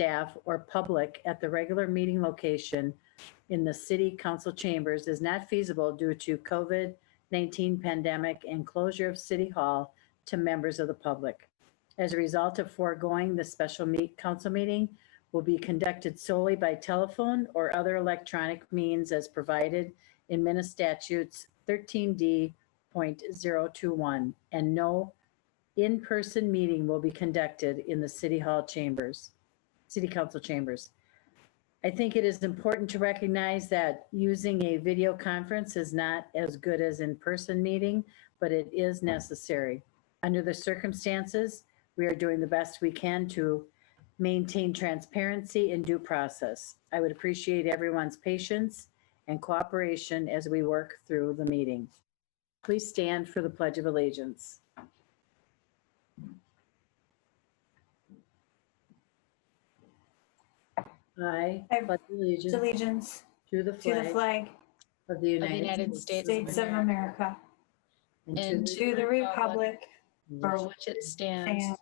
staff, or public at the regular meeting location in the city council chambers is not feasible due to COVID-19 pandemic and closure of City Hall to members of the public. As a result of foregoing, the special council meeting will be conducted solely by telephone or other electronic means as provided in Minnesota Statutes 13D.021, and no in-person meeting will be conducted in the City Council chambers. I think it is important to recognize that using a video conference is not as good as in-person meeting, but it is necessary. Under the circumstances, we are doing the best we can to maintain transparency and due process. I would appreciate everyone's patience and cooperation as we work through the meeting. Please stand for the Pledge of Allegiance. I pledge Allegiance to the to the flag flag of the United United States States of America and to the republic for which it stands, and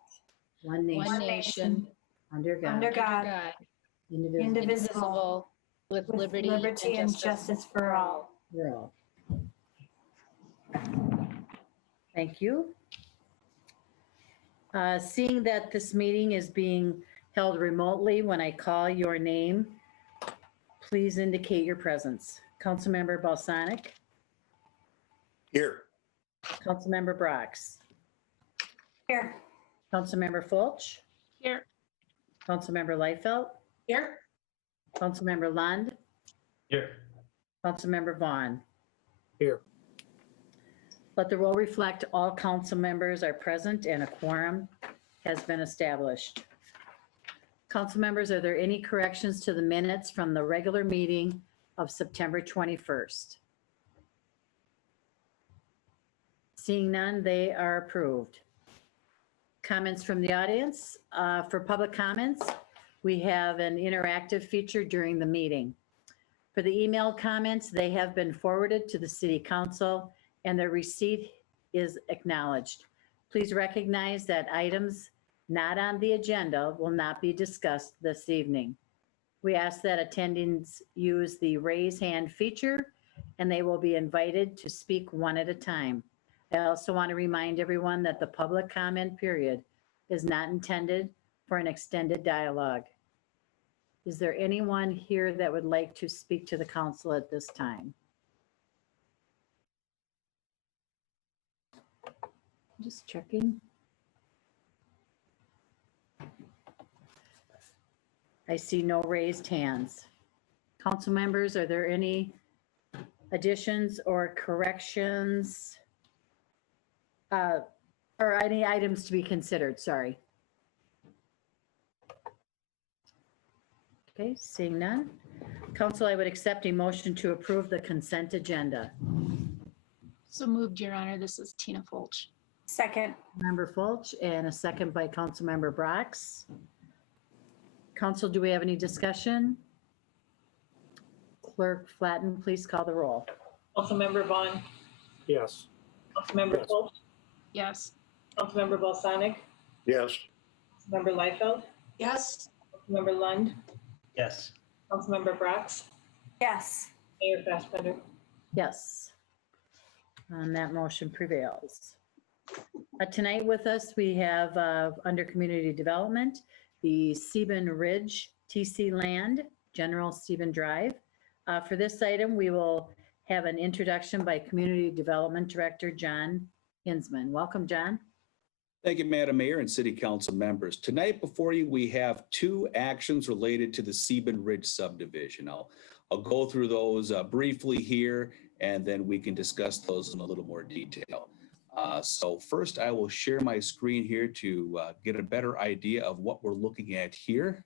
one one nation, nation, under God, under God, indivisible, indivisible, with with liberty and justice for all. for all. Thank you. Seeing that this meeting is being held remotely, when I call your name, please indicate your presence. Councilmember Balsonic, Here. Councilmember Brox, Here. Councilmember Fulch, Here. Councilmember Liefeld, Here. Councilmember Lund, Here. Councilmember Vaughn. Here. Let the roll reflect all council members are present and a quorum has been established. Council members, are there any corrections to the minutes from the regular meeting of September 21st? Seeing none, they are approved. Comments from the audience? For public comments, we have an interactive feature during the meeting. For the email comments, they have been forwarded to the City Council and their receipt is acknowledged. Please recognize that items not on the agenda will not be discussed this evening. We ask that attendees use the raise hand feature and they will be invited to speak one at a time. I also want to remind everyone that the public comment period is not intended for an extended dialogue. Is there anyone here that would like to speak to the council at this time? Just checking. I see no raised hands. Council members, are there any additions or corrections? Or any items to be considered? Sorry. Okay, seeing none. Council, I would accept a motion to approve the consent agenda. So moved, Your Honor. This is Tina Fulch. Second. Member Fulch and a second by Councilmember Brox. Council, do we have any discussion? Clerk Flatten, please call the roll. Councilmember Vaughn, Yes. Councilmember Yes. Fulch, Yes. Councilmember Balsonic, Yes. Councilmember Liefeld, Yes. Councilmember Lund, Yes. Councilmember Brox, Yes. Mayor Fassbender. Yes. And that motion prevails. Tonight with us, we have under Community Development, the Sieben Ridge TC Land, General Sieben Drive. For this item, we will have an introduction by Community Development Director John Hinsman. Welcome, John. Thank you, Madam Mayor and City Council members. Tonight before you, we have two actions related to the Sieben Ridge subdivision. I'll go through those briefly here, and then we can discuss those in a little more detail. So first, I will share my screen here to get a better idea of what we're looking at here.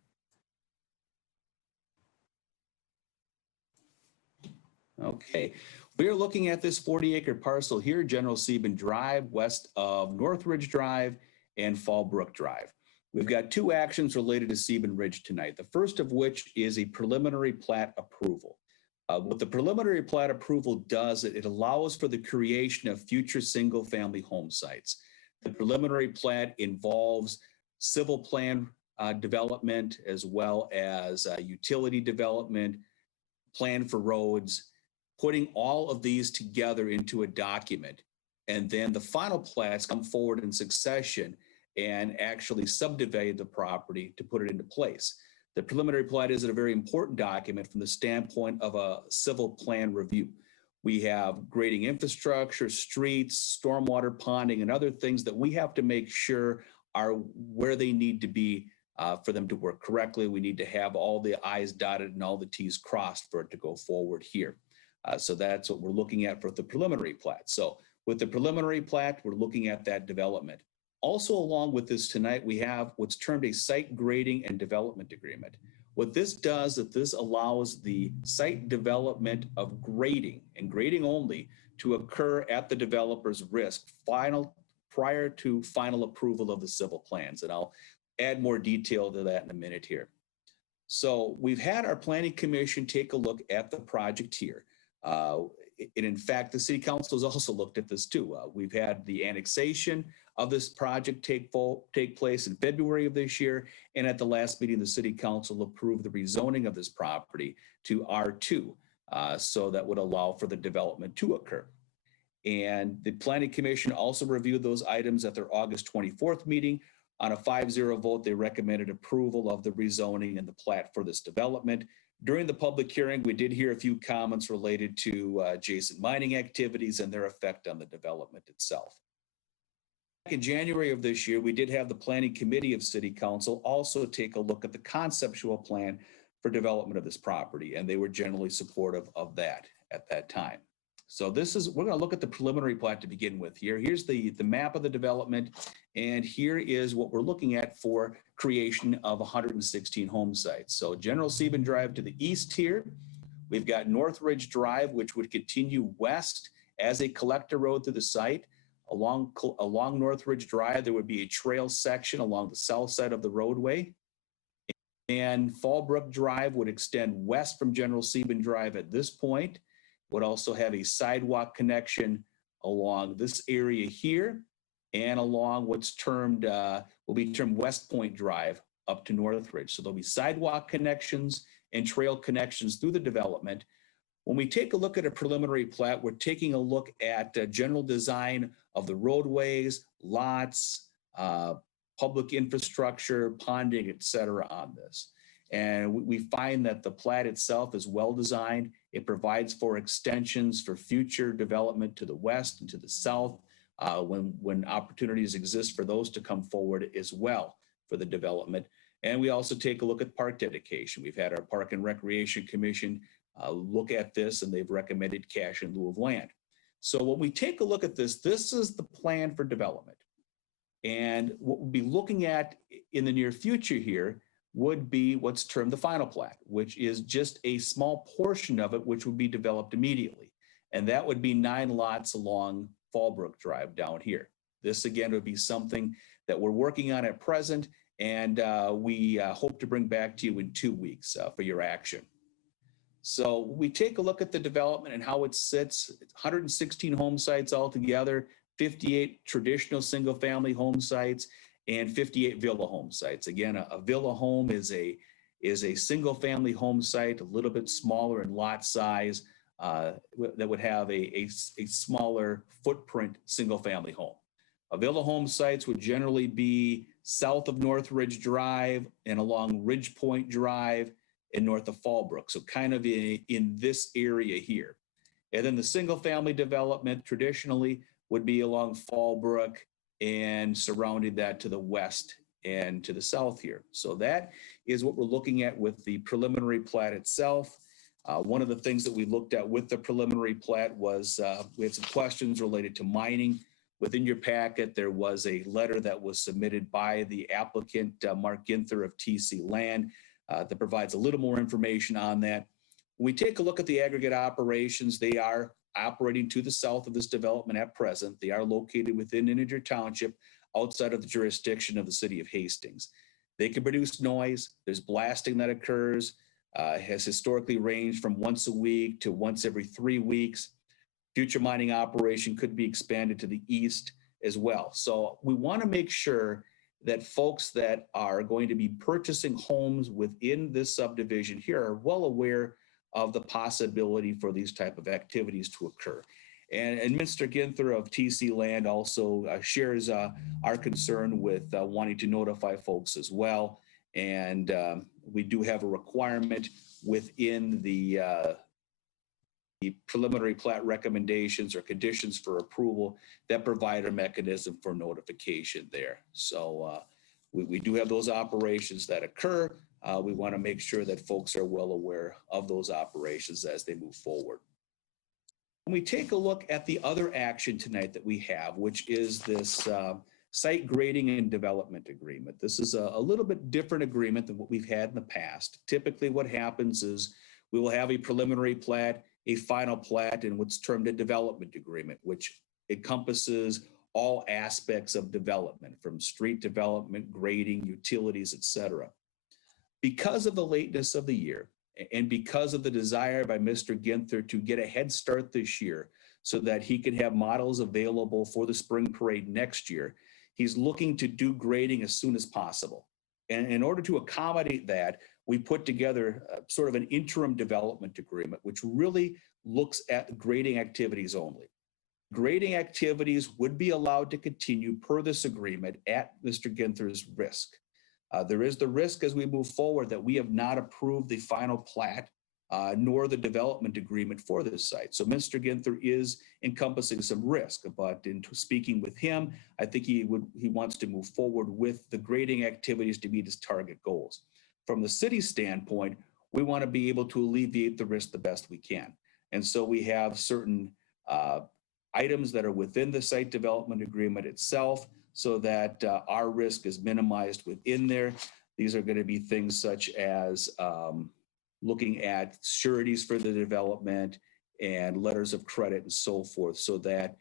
Okay, we are looking at this 40-acre parcel here, General Sieben Drive, west of Northridge Drive and Fallbrook Drive. We've got two actions related to Sieben Ridge tonight, the first of which is a preliminary plat approval. What the preliminary plat approval does, it allows for the creation of future single-family home sites. The preliminary plat involves civil plan development, as well as utility development, plan for roads, putting all of these together into a document. And then the final plats come forward in succession and actually subdivide the property to put it into place. The preliminary plat is a very important document from the standpoint of a civil plan review. We have grading infrastructure, streets, stormwater ponding, and other things that we have to make sure are where they need to be for them to work correctly. We need to have all the I's dotted and all the T's crossed for it to go forward here. So that's what we're looking at for the preliminary plat. So with the preliminary plat, we're looking at that development. Also, along with this tonight, we have what's termed a site grading and development agreement. What this does is this allows the site development of grading and grading only to occur at the developer's risk prior to final approval of the civil plans. And I'll add more detail to that in a minute here. So we've had our planning commission take a look at the project here. And in fact, the city council has also looked at this too. We've had the annexation of this project take place in February of this year. And at the last meeting, the city council approved the rezoning of this property to R2. So that would allow for the development to occur. And the planning commission also reviewed those items at their August 24th meeting. On a 5-0 vote, they recommended approval of the rezoning and the plat for this development. During the public hearing, we did hear a few comments related to adjacent mining activities and their effect on the development itself. Back in January of this year, we did have the planning committee of city council also take a look at the conceptual plan for development of this property, and they were generally supportive of that at that time. So we're going to look at the preliminary plat to begin with here. Here's the map of the development, and here is what we're looking at for creation of 116 home sites. So General Sieben Drive to the east here. We've got Northridge Drive, which would continue west as a collector road through the site. Along Northridge Drive, there would be a trail section along the south side of the roadway. And Fallbrook Drive would extend west from General Sieben Drive at this point. Would also have a sidewalk connection along this area here and along what's termed, will be termed West Point Drive up to Northridge. So there'll be sidewalk connections and trail connections through the development. When we take a look at a preliminary plat, we're taking a look at general design of the roadways, lots, public infrastructure, ponding, et cetera on this. And we find that the plat itself is well designed. It provides for extensions for future development to the west and to the south when opportunities exist for those to come forward as well for the development. And we also take a look at park dedication. We've had our Park and Recreation Commission look at this, and they've recommended cash in lieu of land. So when we take a look at this, this is the plan for development. And what we'll be looking at in the near future here would be what's termed the final plat, which is just a small portion of it, which would be developed immediately. And that would be 9 lots along Fallbrook Drive down here. This again would be something that we're working on at present, and we hope to bring back to you in 2 weeks for your action. So we take a look at the development and how it sits. It's 116 home sites altogether, 58 traditional single-family home sites, and 58 villa home sites. Again, a villa home is a single-family home site, a little bit smaller in lot size, that would have a smaller footprint single-family home. A villa home sites would generally be south of Northridge Drive and along Ridge Point Drive and north of Fallbrook. So kind of in this area here. And then the single-family development traditionally would be along Fallbrook and surrounding that to the west and to the south here. So that is what we're looking at with the preliminary plat itself. One of the things that we looked at with the preliminary plat was we had some questions related to mining. Within your packet, there was a letter that was submitted by the applicant, Mark Ginther of TC Land, that provides a little more information on that. When we take a look at the aggregate operations, they are operating to the south of this development at present. They are located within Integer Township, outside of the jurisdiction of the city of Hastings. They can produce noise. There's blasting that occurs, has historically ranged from once a week to once every 3 weeks. Future mining operation could be expanded to the east as well. So we want to make sure that folks that are going to be purchasing homes within this subdivision here are well aware of the possibility for these type of activities to occur. And Mr. Ginther of TC Land also shares our concern with wanting to notify folks as well. And we do have a requirement within the preliminary plat recommendations or conditions for approval that provide a mechanism for notification there. So we do have those operations that occur. We want to make sure that folks are well aware of those operations as they move forward. When we take a look at the other action tonight that we have, which is this site grading and development agreement. This is a little bit different agreement than what we've had in the past. Typically what happens is we will have a preliminary plat, a final plat, and what's termed a development agreement, which encompasses all aspects of development, from street development, grading, utilities, et cetera. Because of the lateness of the year, and because of the desire by Mr. Ginther to get a head start this year so that he can have models available for the spring parade next year, he's looking to do grading as soon as possible. And in order to accommodate that, we put together sort of an interim development agreement, which really looks at grading activities only. Grading activities would be allowed to continue per this agreement at Mr. Ginther's risk. There is the risk as we move forward that we have not approved the final plat nor the development agreement for this site. So Mr. Ginther is encompassing some risk, but in speaking with him, I think he wants to move forward with the grading activities to meet his target goals. From the city's standpoint, we want to be able to alleviate the risk the best we can. And so we have certain items that are within the site development agreement itself so that our risk is minimized within there. These are going to be things such as looking at sureties for the development and letters of credit and so forth, so that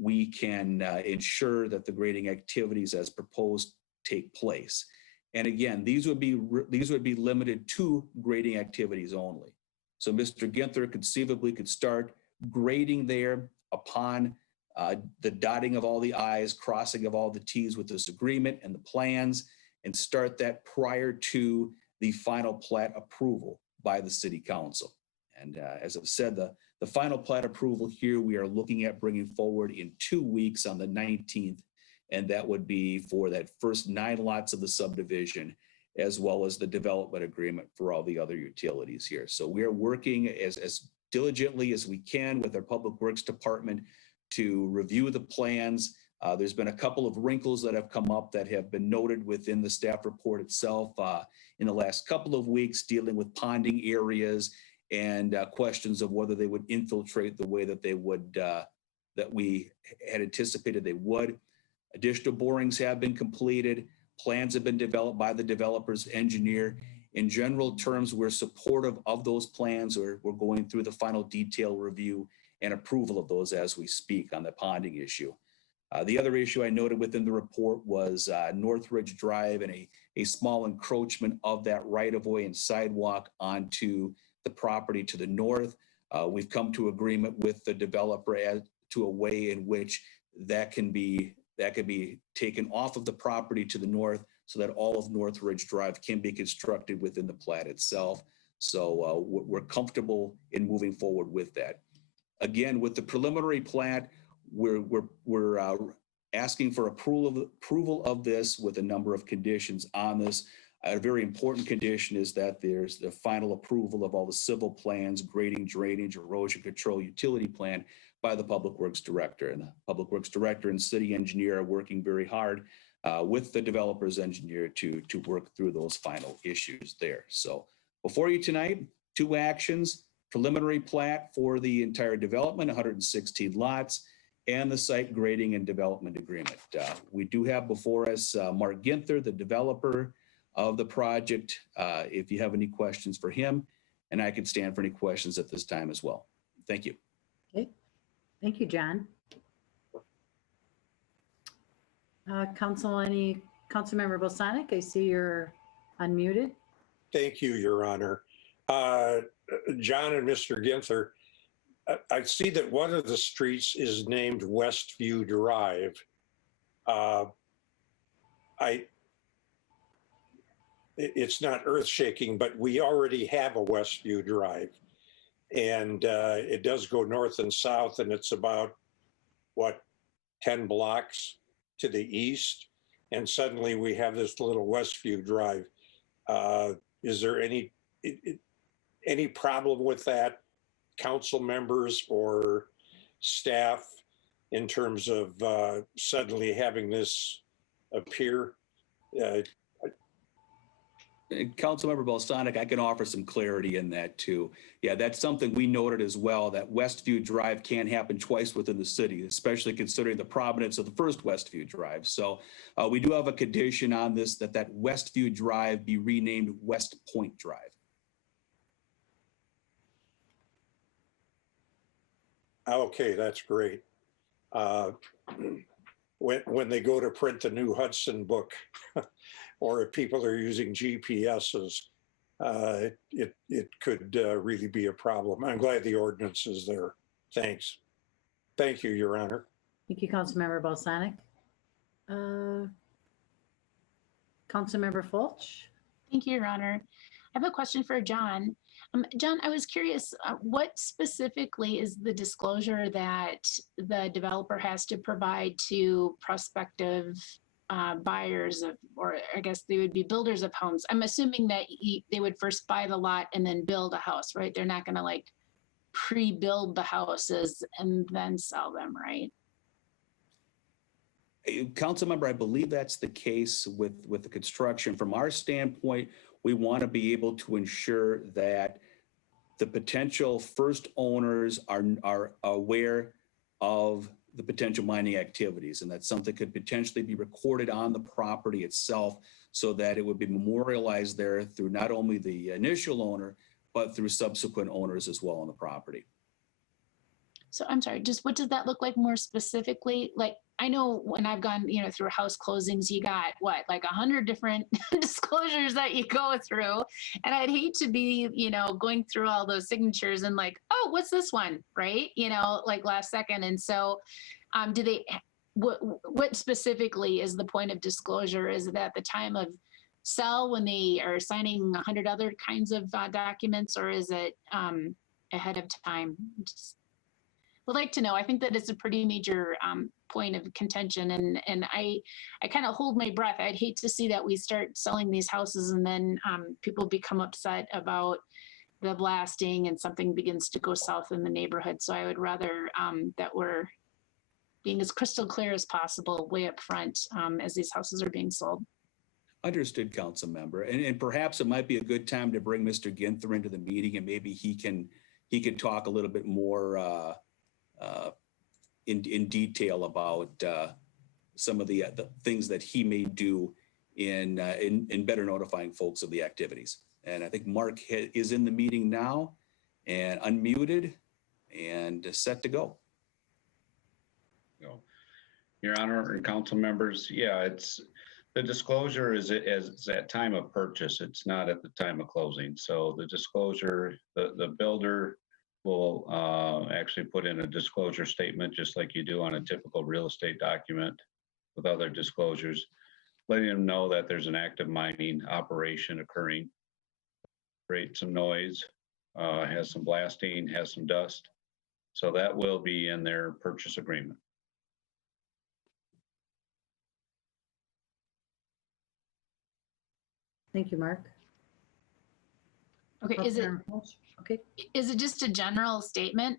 we can ensure that the grading activities as proposed take place. And again, these would be limited to grading activities only. So Mr. Ginther conceivably could start grading there upon the dotting of all the I's, crossing of all the T's with this agreement and the plans, and start that prior to the final plat approval by the city council. And as I've said, the final plat approval here, we are looking at bringing forward in 2 weeks on the 19th. And that would be for that first 9 lots of the subdivision, as well as the development agreement for all the other utilities here. So we are working as diligently as we can with our Public Works Department to review the plans. There's been a couple of wrinkles that have come up that have been noted within the staff report itself in the last couple of weeks, dealing with ponding areas and questions of whether they would infiltrate the way that they would, that we had anticipated they would. Additional borings have been completed. Plans have been developed by the developer's engineer. In general terms, we're supportive of those plans, or we're going through the final detail review and approval of those as we speak on the ponding issue. The other issue I noted within the report was Northridge Drive and a small encroachment of that right-of-way and sidewalk onto the property to the north. We've come to agreement with the developer as to a way in which that can be taken off of the property to the north so that all of Northridge Drive can be constructed within the plat itself. So we're comfortable in moving forward with that. Again, with the preliminary plat, we're asking for approval of this with a number of conditions on this. A very important condition is that there's the final approval of all the civil plans, grading, drainage, erosion control, utility plan by the Public Works Director. And the Public Works Director and city engineer are working very hard with the developer's engineer to work through those final issues there. So before you tonight, 2 actions: preliminary plat for the entire development, 116 lots, and the site grading and development agreement. We do have before us Mark Ginther, the developer of the project. If you have any questions for him, and I can stand for any questions at this time as well. Thank you. Okay, thank you, John. Councilmember Bosanic, I see you're unmuted. Thank you, Your Honor. John and Mr. Ginther, I see that one of the streets is named Westview Drive. it's not earth shaking, but we already have a Westview Drive. And it does go north and south, and it's about, what, 10 blocks to the east. And suddenly we have this little Westview Drive. Is there any problem with that, council members or staff, in terms of suddenly having this appear? Councilmember Balsonic, I can offer some clarity in that too. Yeah, that's something we noted as well, that Westview Drive can happen twice within the city, especially considering the provenance of the first Westview Drive. So we do have a condition on this that Westview Drive be renamed West Point Drive. Okay, that's great. When they go to print the new Hudson book, or if people are using GPSs, it could really be a problem. I'm glad the ordinance is there. Thanks. Thank you, Your Honor. Thank you, Councilmember Balsonic. Councilmember Fulch? Thank you, Your Honor. I have a question for John. John, I was curious, what specifically is the disclosure that the developer has to provide to prospective buyers of, or I guess they would be builders of homes? I'm assuming that they would first buy the lot and then build a house, right? They're not going to like pre-build the houses and then sell them, right? Councilmember, I believe that's the case with the construction. From our standpoint, we want to be able to ensure that the potential first owners are aware of the potential mining activities, and that something could potentially be recorded on the property itself so that it would be memorialized there through not only the initial owner, but through subsequent owners as well on the property. So I'm sorry, just what does that look like more specifically? Like, I know when I've gone, through house closings, you got what, like 100 different disclosures that you go through. And I'd hate to be, going through all those signatures and like, oh, what's this one? Right. Like last second. And so what specifically is the point of disclosure? Is it at the time of sell when they are signing 100 other kinds of documents, or is it ahead of time? Just would like to know. I think that it's a pretty major point of contention, and I kind of hold my breath. I'd hate to see that we start selling these houses and then people become upset about the blasting and something begins to go south in the neighborhood. So I would rather that we're being as crystal clear as possible way up front as these houses are being sold. Understood, council member. And perhaps it might be a good time to bring Mr. Ginther into the meeting, and maybe he can talk a little bit more in detail about some of the things that he may do in better notifying folks of the activities. And I think Mark is in the meeting now and unmuted and set to go. Your Honor and council members, yeah, it's the disclosure is at time of purchase. It's not at the time of closing. So the disclosure, the builder will actually put in a disclosure statement, just like you do on a typical real estate document with other disclosures, letting them know that there's an active mining operation occurring, create some noise, has some blasting, has some dust. So that will be in their purchase agreement. Thank you, Mark. Okay, Councilmember Fulch? Okay. is it just a general statement?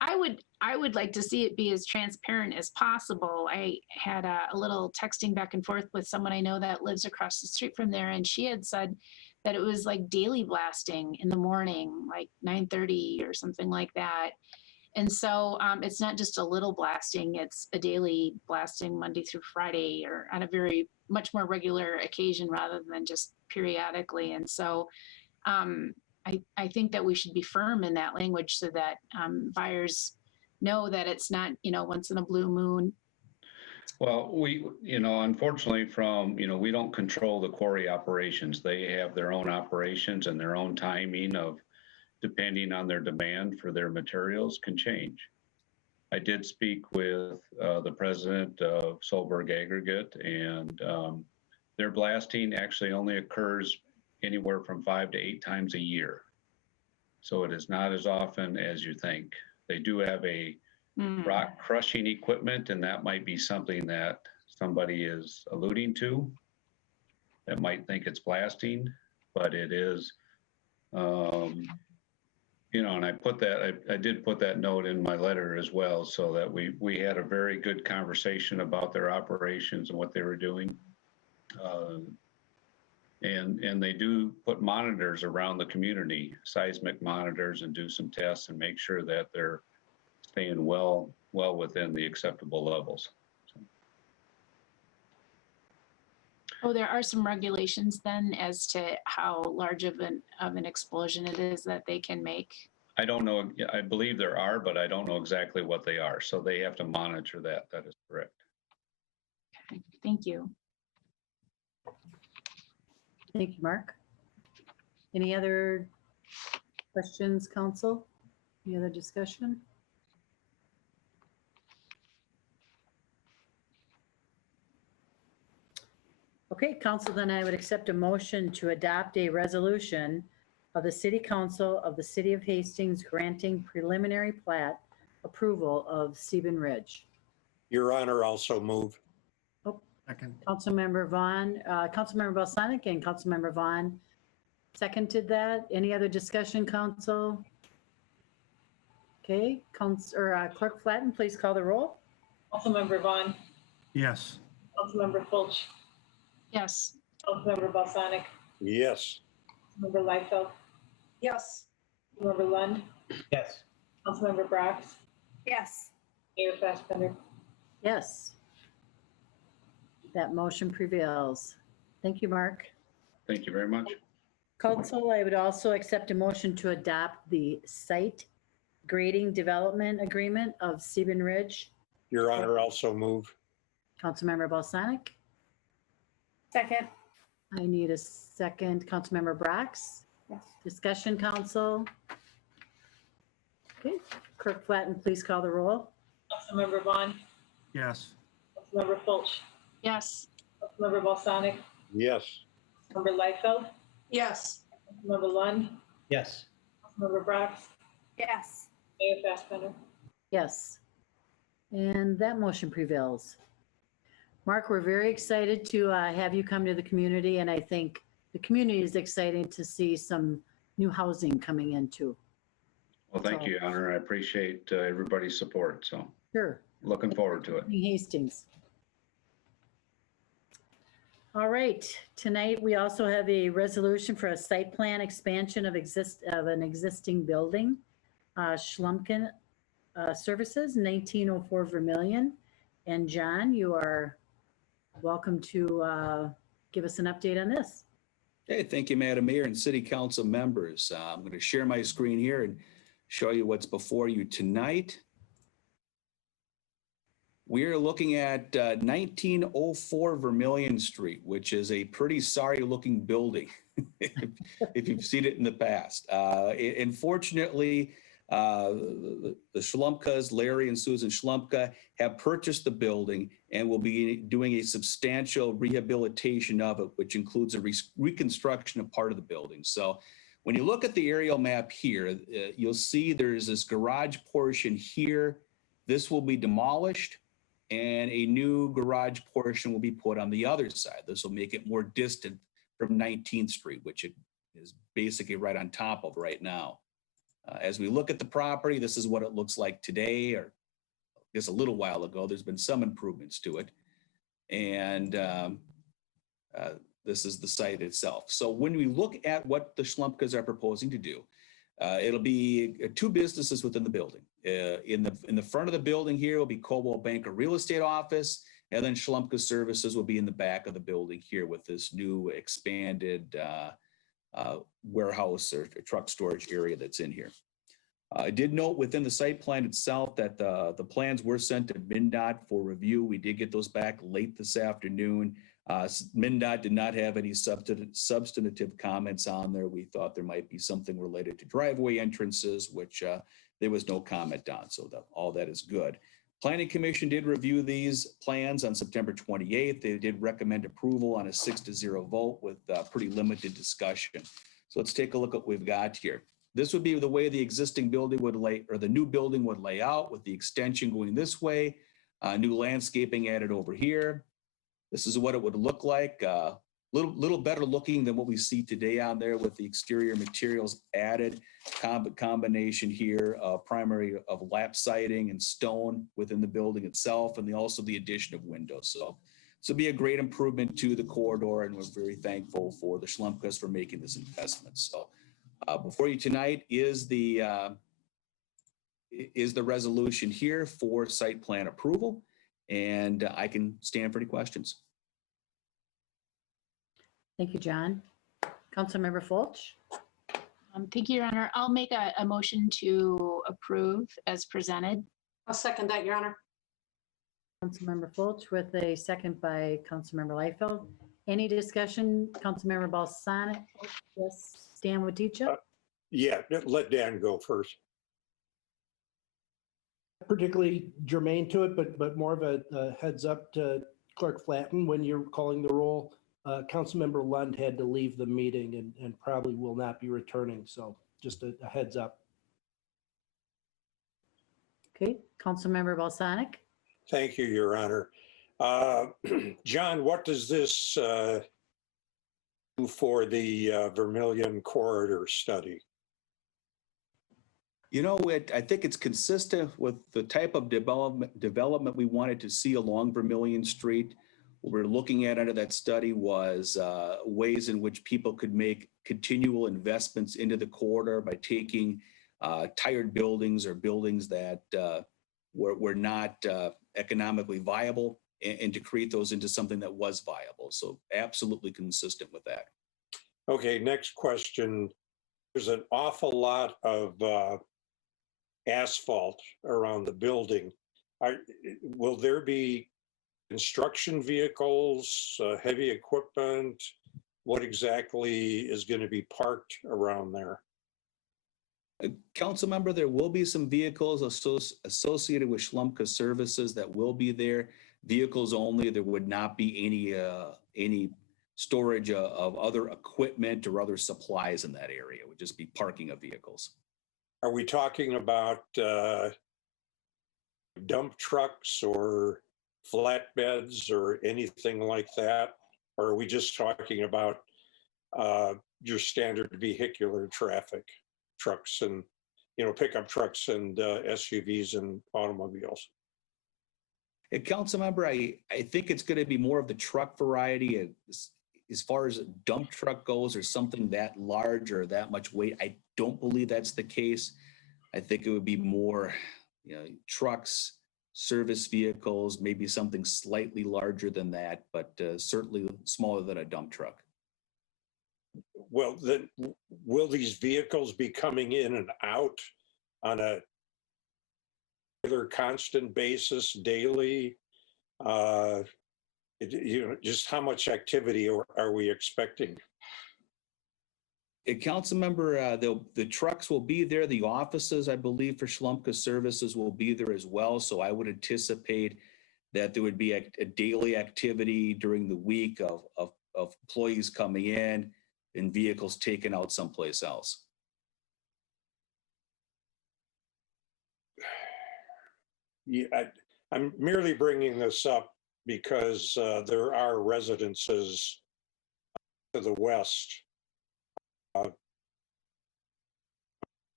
I would like to see it be as transparent as possible. I had a little texting back and forth with someone I know that lives across the street from there, and she had said that it was like daily blasting in the morning, like 9:30 or something like that. And so it's not just a little blasting, it's a daily blasting Monday through Friday, or on a very much more regular occasion rather than just periodically. And so I think that we should be firm in that language so that buyers know that it's not, once in a blue moon. Well, we, unfortunately we don't control the quarry operations. They have their own operations, and their own timing of depending on their demand for their materials can change. I did speak with the president of Solberg Aggregate, and Their blasting actually only occurs anywhere from 5 to 8 times a year. So it is not as often as you think. They do have a rock crushing equipment, and that might be something that somebody is alluding to that might think it's blasting, but it is, and I did put that note in my letter as well, so that we had a very good conversation about their operations and what they were doing. And they do put monitors around the community, seismic monitors, and do some tests and make sure that they're staying well within the acceptable levels. Oh, there are some regulations then as to how large of an explosion it is that they can make. I don't know. I believe there are, but I don't know exactly what they are. So they have to monitor that. That is correct. Okay, thank you. Thank you, Mark. Any other questions, council? Any other discussion? Okay, council, then I would accept a motion to adopt a resolution of the City Council of the City of Hastings granting preliminary plat approval of Sieben Ridge. Your Honor, also move. Second. Councilmember Vaughn, Councilmember Balsonic and Councilmember Vaughn seconded that. Any other discussion, council? Okay, Clerk Flatten, please call the roll. Councilmember Vaughn, Yes. Councilmember Fulch, Yes. Councilmember Balsonic, Yes. Member Liefeld, Yes. Member Lund, Yes. Councilmember Brox, Yes. Mayor Fassbender. Yes. That motion prevails. Thank you, Mark. Thank you very much. Council, I would also accept a motion to adopt the site grading development agreement of Sieben Ridge. Your Honor, also move. Councilmember Balsonic. Second. I need a second. Councilmember Brox. Yes. Discussion, council. Okay, Clerk Flatten, please call the roll. Councilmember Vaughn, Yes. Councilmember Fulch, Yes. Councilmember Balsonic, Yes. Member Liefeld, Yes. Member Lund, Yes. Member Brox, Yes. Mayor Fassbender. Yes. And that motion prevails. Mark, we're very excited to have you come to the community, and I think the community is excited to see some new housing coming in too. Well, thank you, Your Honor. I appreciate everybody's support. So Sure. looking forward to it. Hastings. All right, tonight we also have a resolution for a site plan expansion of an existing building. Schlomka Services, 1904 Vermillion. And John, you are welcome to give us an update on this. Hey, thank you, Madam Mayor and City Council members. I'm going to share my screen here and show you what's before you tonight. We are looking at 1904 Vermillion Street, which is a pretty sorry looking building if you've seen it in the past. Unfortunately, the Schlomkas, Larry and Susan Schlomka, have purchased the building and will be doing a substantial rehabilitation of it, which includes a reconstruction of part of the building. So when you look at the aerial map here, you'll see there's this garage portion here. This will be demolished and a new garage portion will be put on the other side. This will make it more distant from 19th Street, which it is basically right on top of right now. As we look at the property, this is what it looks like today, or I guess a little while ago. There's been some improvements to it. And this is the site itself. So when we look at what the Schlomkas are proposing to do, it'll be two businesses within the building. In the front of the building here will be Coldwell Banker Real Estate Office, and then Schlomka Services will be in the back of the building here with this new expanded warehouse or truck storage area that's in here. I did note within the site plan itself that the plans were sent to MnDOT for review. We did get those back late this afternoon. MnDOT did not have any substantive comments on there. We thought there might be something related to driveway entrances, which there was no comment on. So all that is good. Planning Commission did review these plans on September 28th. They did recommend approval on a 6-0 vote with pretty limited discussion. So let's take a look at what we've got here. This would be the way the existing building would lay, or the new building would lay out, with the extension going this way, new landscaping added over here. This is what it would look like. Little better looking than what we see today on there, with the exterior materials added. Combination here, primary of lap siding and stone within the building itself, and also the addition of windows. So this will be a great improvement to the corridor, and we're very thankful for the Schlomkas for making this investment. So before you tonight is the resolution here for site plan approval, and I can stand for any questions. Thank you, John. Councilmember Fulch. Thank you, Your Honor. I'll make a motion to approve as presented. I'll second that, Your Honor. Councilmember Fulch with a second by Councilmember Liefeld. Any discussion? Councilmember Balsanic? Yes, Dan Waticha? Yeah, let Dan go first. Particularly germane to it, but more of a heads up to Clerk Flatten when you're calling the roll. Councilmember Lund had to leave the meeting and probably will not be returning. So just a heads up. Okay, Councilmember Balsanic? Thank you, Your Honor. John, what does this do for the Vermillion corridor study? You know, I think it's consistent with the type of development we wanted to see along Vermillion Street. What we're looking at under that study was ways in which people could make continual investments into the corridor by taking tired buildings or buildings that were not economically viable, and to create those into something that was viable. So absolutely consistent with that. Okay, next question. There's an awful lot of asphalt around the building. Will there be construction vehicles, heavy equipment? What exactly is going to be parked around there? Council member, there will be some vehicles associated with Schlomka services that will be there. Vehicles only. There would not be any storage of other equipment or other supplies in that area. It would just be parking of vehicles. Are we talking about dump trucks or flatbeds or anything like that? Or are we just talking about your standard vehicular traffic, trucks and, pickup trucks and SUVs and automobiles? Council member, I think it's going to be more of the truck variety. As far as a dump truck goes, or something that large or that much weight, I don't believe that's the case. I think it would be more, trucks, service vehicles, maybe something slightly larger than that, but certainly smaller than a dump truck. Well, then, will these vehicles be coming in and out on a regular, constant basis, daily? Just how much activity are we expecting? Council member, the trucks will be there. The offices, I believe, for Schlomka services will be there as well. So I would anticipate that there would be a daily activity during the week of employees coming in and vehicles taken out someplace else. Yeah, I'm merely bringing this up because there are residences to the west.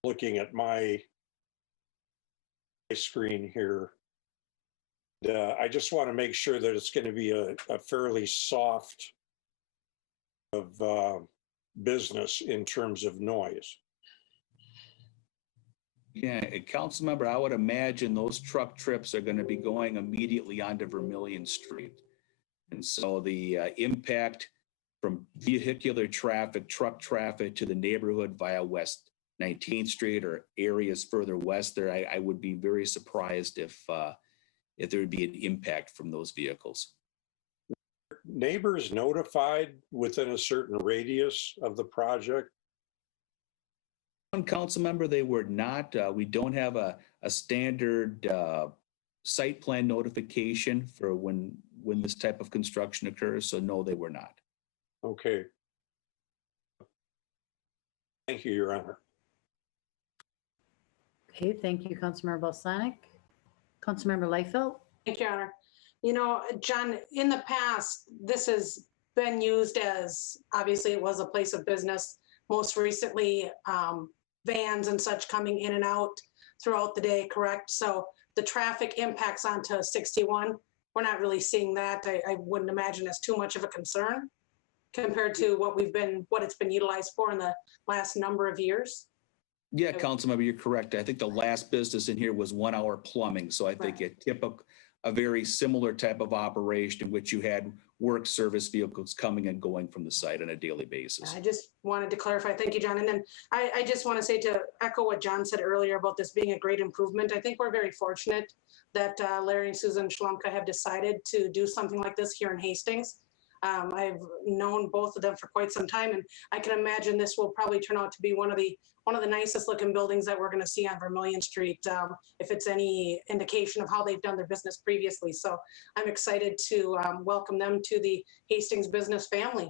Looking at my screen here, I just want to make sure that it's going to be a fairly soft of business in terms of noise. Yeah, council member, I would imagine those truck trips are going to be going immediately onto Vermillion Street. And so the impact from vehicular traffic, truck traffic to the neighborhood via West 19th Street or areas further west there, I would be very surprised if there would be an impact from those vehicles. Neighbors notified within a certain radius of the project? One council member, they were not. We don't have a standard site plan notification for when this type of construction occurs. So no, they were not. Okay. Thank you, Your Honor. Okay, thank you, Councilmember Balsanic. Councilmember Liefeld? Thank you, Your Honor. You know, John, in the past, this has been used as, obviously it was a place of business. Most recently, vans and such coming in and out throughout the day, correct? So the traffic impacts onto 61. We're not really seeing that. I wouldn't imagine as too much of a concern compared to what it's been utilized for in the last number of years. Yeah, Councilmember, you're correct. I think the last business in here was 1 Hour Plumbing. So I think a very similar type of operation in which you had work service vehicles coming and going from the site on a daily basis. I just wanted to clarify. Thank you, John. And then I just want to say, to echo what John said earlier about this being a great improvement, I think we're very fortunate that Larry and Susan Schlomka have decided to do something like this here in Hastings. I've known both of them for quite some time, and I can imagine this will probably turn out to be one of the nicest looking buildings that we're going to see on Vermillion Street, if it's any indication of how they've done their business previously. So I'm excited to welcome them to the Hastings business family.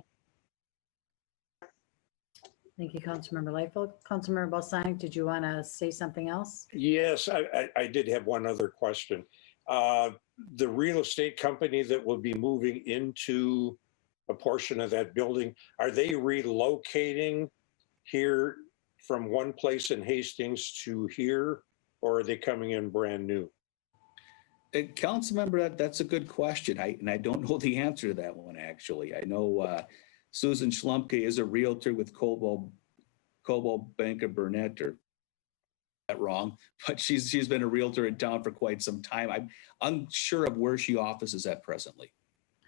Thank you, Councilmember Liefeld. Councilmember Balsanic, did you want to say something else? Yes, I did have one other question. The real estate company that will be moving into a portion of that building, are they relocating here from one place in Hastings to here, or are they coming in brand new? Councilmember, that's a good question. I don't know the answer to that one, actually. I know Susan Schlomka is a realtor with Coldwell Banker Burnett, or that wrong, but she's been a realtor in town for quite some time. I'm unsure of where she offices at presently.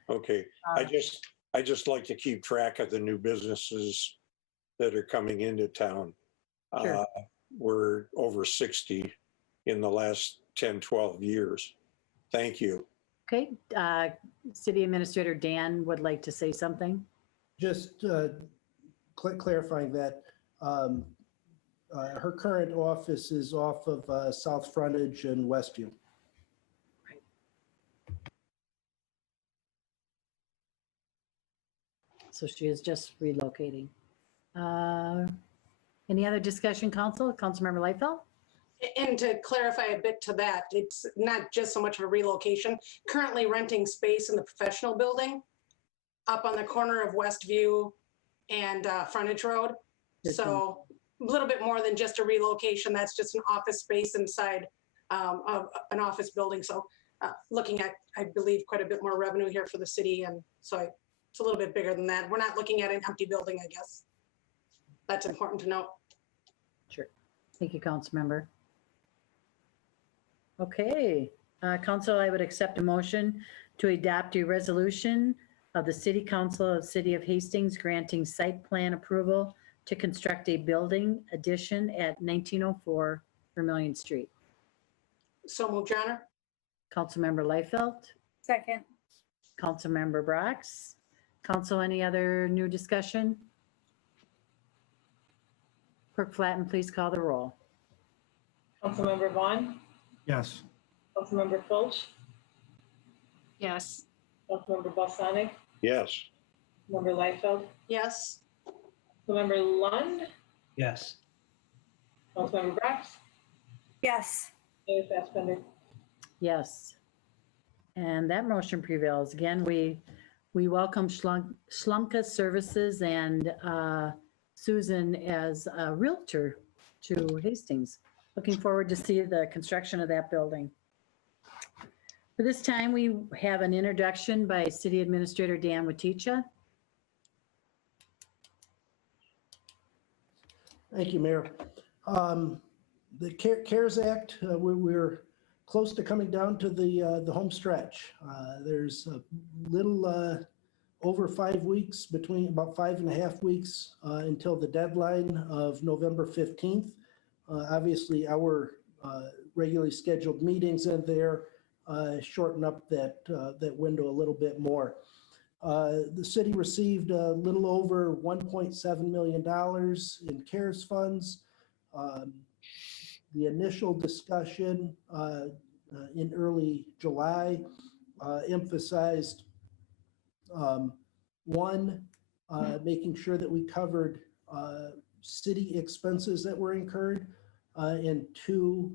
Okay, I just like to keep track of the new businesses that are coming into town. Sure. We're over 60 in the last 10, 12 years. Thank you. Okay, City Administrator Dan would like to say something. Just clarifying that her current office is off of South Frontage and Westview. So she is just relocating. Any other discussion, Councilmember Liefeld? And to clarify a bit to that, it's not just so much of a relocation. Currently renting space in the professional building up on the corner of Westview and Frontage Road. So a little bit more than just a relocation. That's just an office space inside of an office building. So looking at, I believe, quite a bit more revenue here for the city. And so it's a little bit bigger than that. We're not looking at an empty building, I guess. That's important to note. Sure. Thank you, Councilmember. Okay, Council, I would accept a motion to adopt a resolution of the City Council of the City of Hastings granting site plan approval to construct a building addition at 1904 Vermillion Street. So moved, Your Honor. Councilmember Liefeld, Second. Councilmember Brox. Council, any other new discussion? Clerk Flatten, please call the roll. Councilmember Vaughn, Yes. Councilmember Fulch, Yes. Councilmember Balsanic, Yes. Member Liefeld, Yes. Councilmember Lund, Yes. Councilmember Brax, Yes. Mayor Fassbender. Yes. And that motion prevails. Again, we welcome Schlomka Services and Susan as a realtor to Hastings. Looking forward to see the construction of that building. For this time, we have an introduction by City Administrator Dan Waticha. Thank you, Mayor. The CARES Act, we're close to coming down to the home stretch. There's a little over 5 weeks, between about 5.5 weeks until the deadline of November 15th. Obviously, our regularly scheduled meetings in there shorten up that window a little bit more. The city received a little over $1.7 million in CARES funds. The initial discussion in early July emphasized one, making sure that we covered city expenses that were incurred, and two,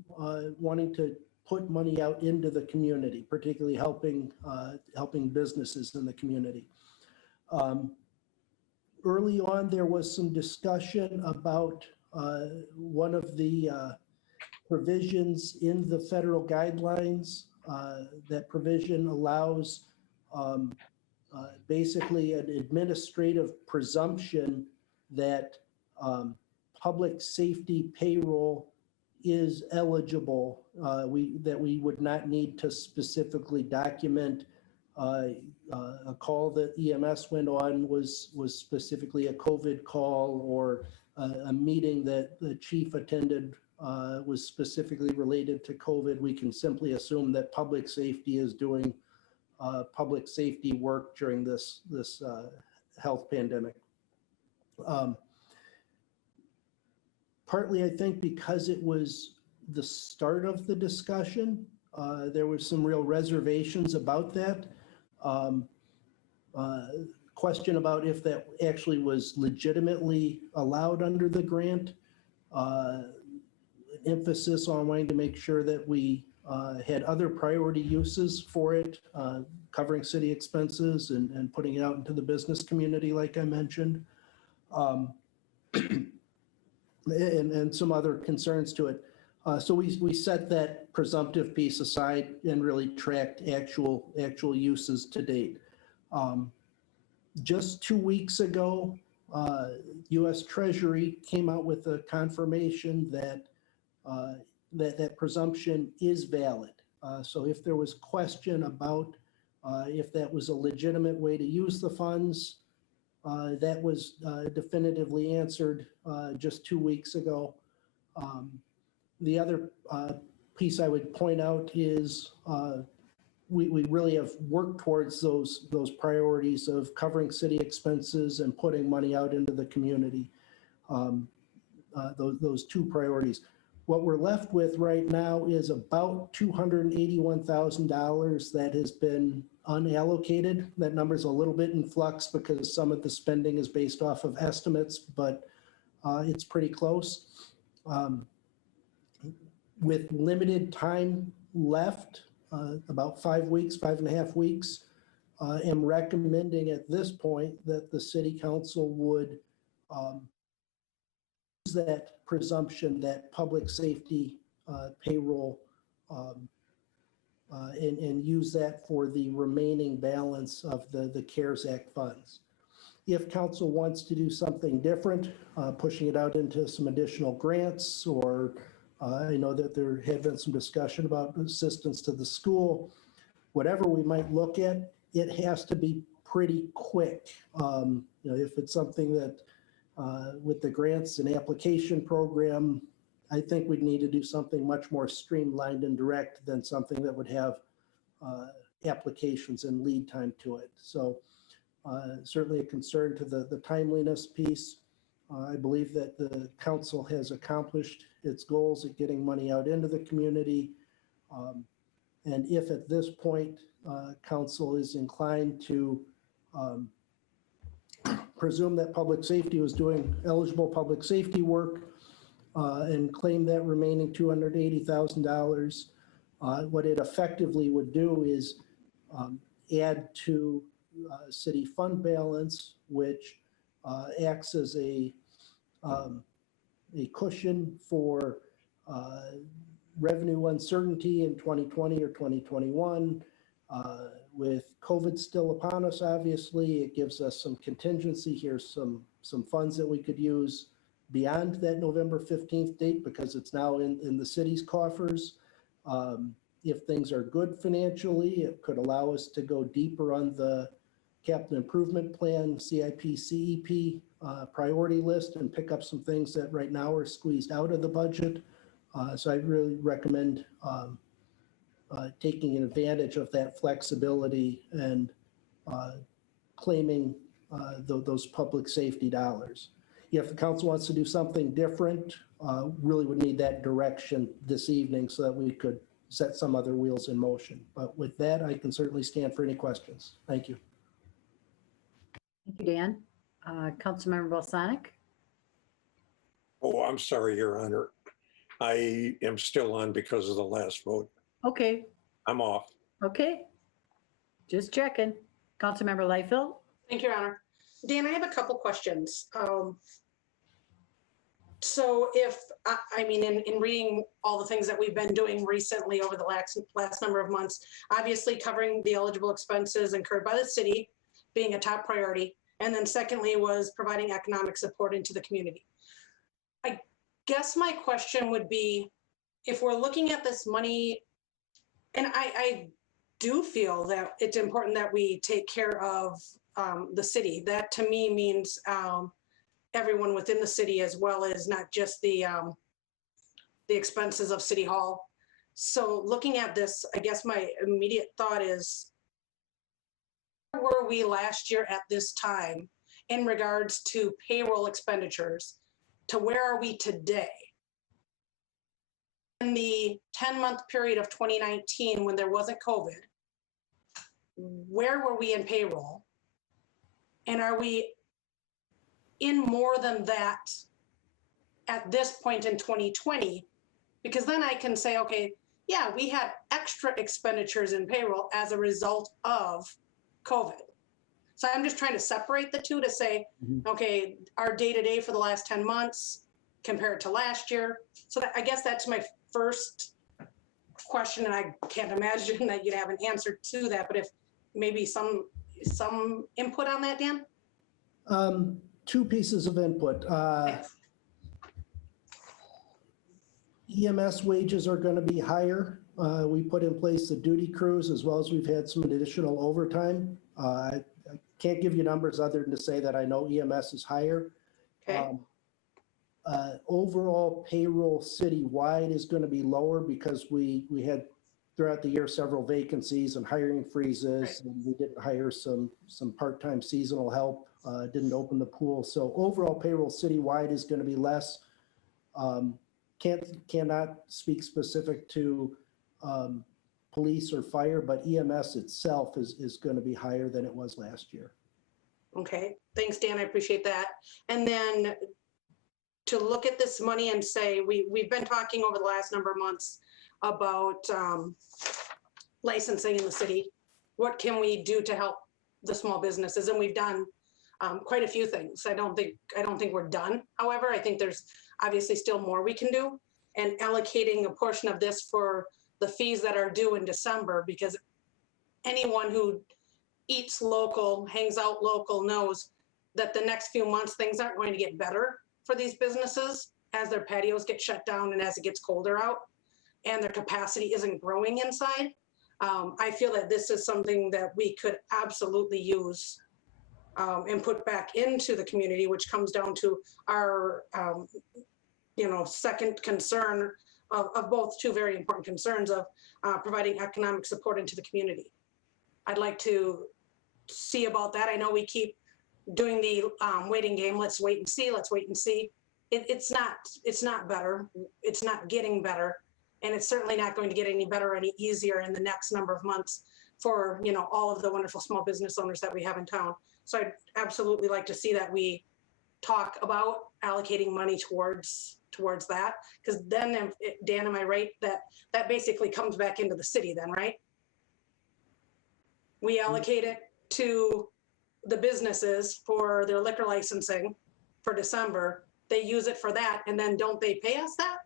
wanting to put money out into the community, particularly helping businesses in the community. Early on, there was some discussion about one of the provisions in the federal guidelines. That provision allows basically an administrative presumption that public safety payroll is eligible. That we would not need to specifically document. A call that EMS went on was specifically a COVID call, or a meeting that the chief attended was specifically related to COVID. We can simply assume that public safety is doing public safety work during this health pandemic. Partly, I think, because it was the start of the discussion, there was some real reservations about that. Question about if that actually was legitimately allowed under the grant. Emphasis on wanting to make sure that we had other priority uses for it, covering city expenses and putting it out into the business community, like I mentioned. And some other concerns to it. So we set that presumptive piece aside and really tracked actual uses to date. Just 2 weeks ago, U.S. Treasury came out with a confirmation that that presumption is valid. So if there was question about if that was a legitimate way to use the funds, that was definitively answered just 2 weeks ago. The other piece I would point out is we really have worked towards those priorities of covering city expenses and putting money out into the community. Those two priorities. What we're left with right now is about $281,000 that has been unallocated. That number is a little bit in flux because some of the spending is based off of estimates, but it's pretty close. With limited time left, about 5 weeks, 5.5 weeks, am recommending at this point that the city council would use that presumption that public safety payroll and use that for the remaining balance of the CARES Act funds. If council wants to do something different, pushing it out into some additional grants, or I know that there had been some discussion about assistance to the school, whatever we might look at, it has to be pretty quick. If it's something that with the grants and application program, I think we'd need to do something much more streamlined and direct than something that would have applications and lead time to it. So certainly a concern to the timeliness piece. I believe that the council has accomplished its goals at getting money out into the community. And if at this point, council is inclined to presume that public safety was doing eligible public safety work and claim that remaining $280,000, what it effectively would do is add to city fund balance, which acts as a cushion for revenue uncertainty in 2020 or 2021. With COVID still upon us, obviously, it gives us some contingency. Here's some funds that we could use beyond that November 15th date because it's now in the city's coffers. If things are good financially, it could allow us to go deeper on the capital improvement plan, CIP, CEP priority list and pick up some things that right now are squeezed out of the budget. So I really recommend taking advantage of that flexibility and claiming those public safety dollars. If the council wants to do something different, really would need that direction this evening so that we could set some other wheels in motion. But with that, I can certainly stand for any questions. Thank you. Thank you, Dan. Councilmember Balsonic? Oh, I'm sorry, Your Honor. I am still on because of the last vote. Okay, I'm off. okay. Just checking. Councilmember Lightfield? Thank you, Your Honor. Dan, I have a couple questions. So if, I mean, in reading all the things that we've been doing recently over the last number of months, obviously covering the eligible expenses incurred by the city being a top priority. And then secondly was providing economic support into the community. I guess my question would be, if we're looking at this money, and I do feel that it's important that we take care of the city. That to me means everyone within the city, as well as not just the expenses of City Hall. So looking at this, I guess my immediate thought is, where were we last year at this time in regards to payroll expenditures? To where are we today? In the 10-month period of 2019, when there wasn't COVID, where were we in payroll? And are we in more than that at this point in 2020? Because then I can say, okay, yeah, we had extra expenditures in payroll as a result of COVID. So I'm just trying to separate the two to say, okay, our day-to-day for the last 10 months compared to last year. So that, I guess that's my first question, and I can't imagine that you'd have an answer to that, but if maybe some input on that, Dan? Two pieces of input. Thanks. EMS wages are going to be higher. We put in place the duty crews, as well as we've had some additional overtime. I can't give you numbers other than to say that I know EMS is higher. Okay. Overall payroll citywide is going to be lower because we had throughout the year several vacancies and hiring freezes. Right. And we didn't hire some part-time seasonal help, didn't open the pool. So overall payroll citywide is going to be less. Cannot speak specific to police or fire, but EMS itself is going to be higher than it was last year. Okay, thanks, Dan, I appreciate that. And then to look at this money and say, we've been talking over the last number of months about licensing in the city. What can we do to help the small businesses? And we've done quite a few things. I don't think we're done. However, I think there's obviously still more we can do, and allocating a portion of this for the fees that are due in December, because anyone who eats local, hangs out local, knows that the next few months things aren't going to get better for these businesses as their patios get shut down and as it gets colder out and their capacity isn't growing inside. I feel that this is something that we could absolutely use and put back into the community, which comes down to our second concern of both two very important concerns of providing economic support into the community. I'd like to see about that. I know we keep doing the waiting game. Let's wait and see. Let's wait and see. It's not better. It's not getting better, and it's certainly not going to get any better, any easier in the next number of months for all of the wonderful small business owners that we have in town. So I'd absolutely like to see that we talk about allocating money towards that, because then, Dan, am I right that basically comes back into the city then, right? We allocate it to the businesses for their liquor licensing for December. They use it for that, and then don't they pay us that?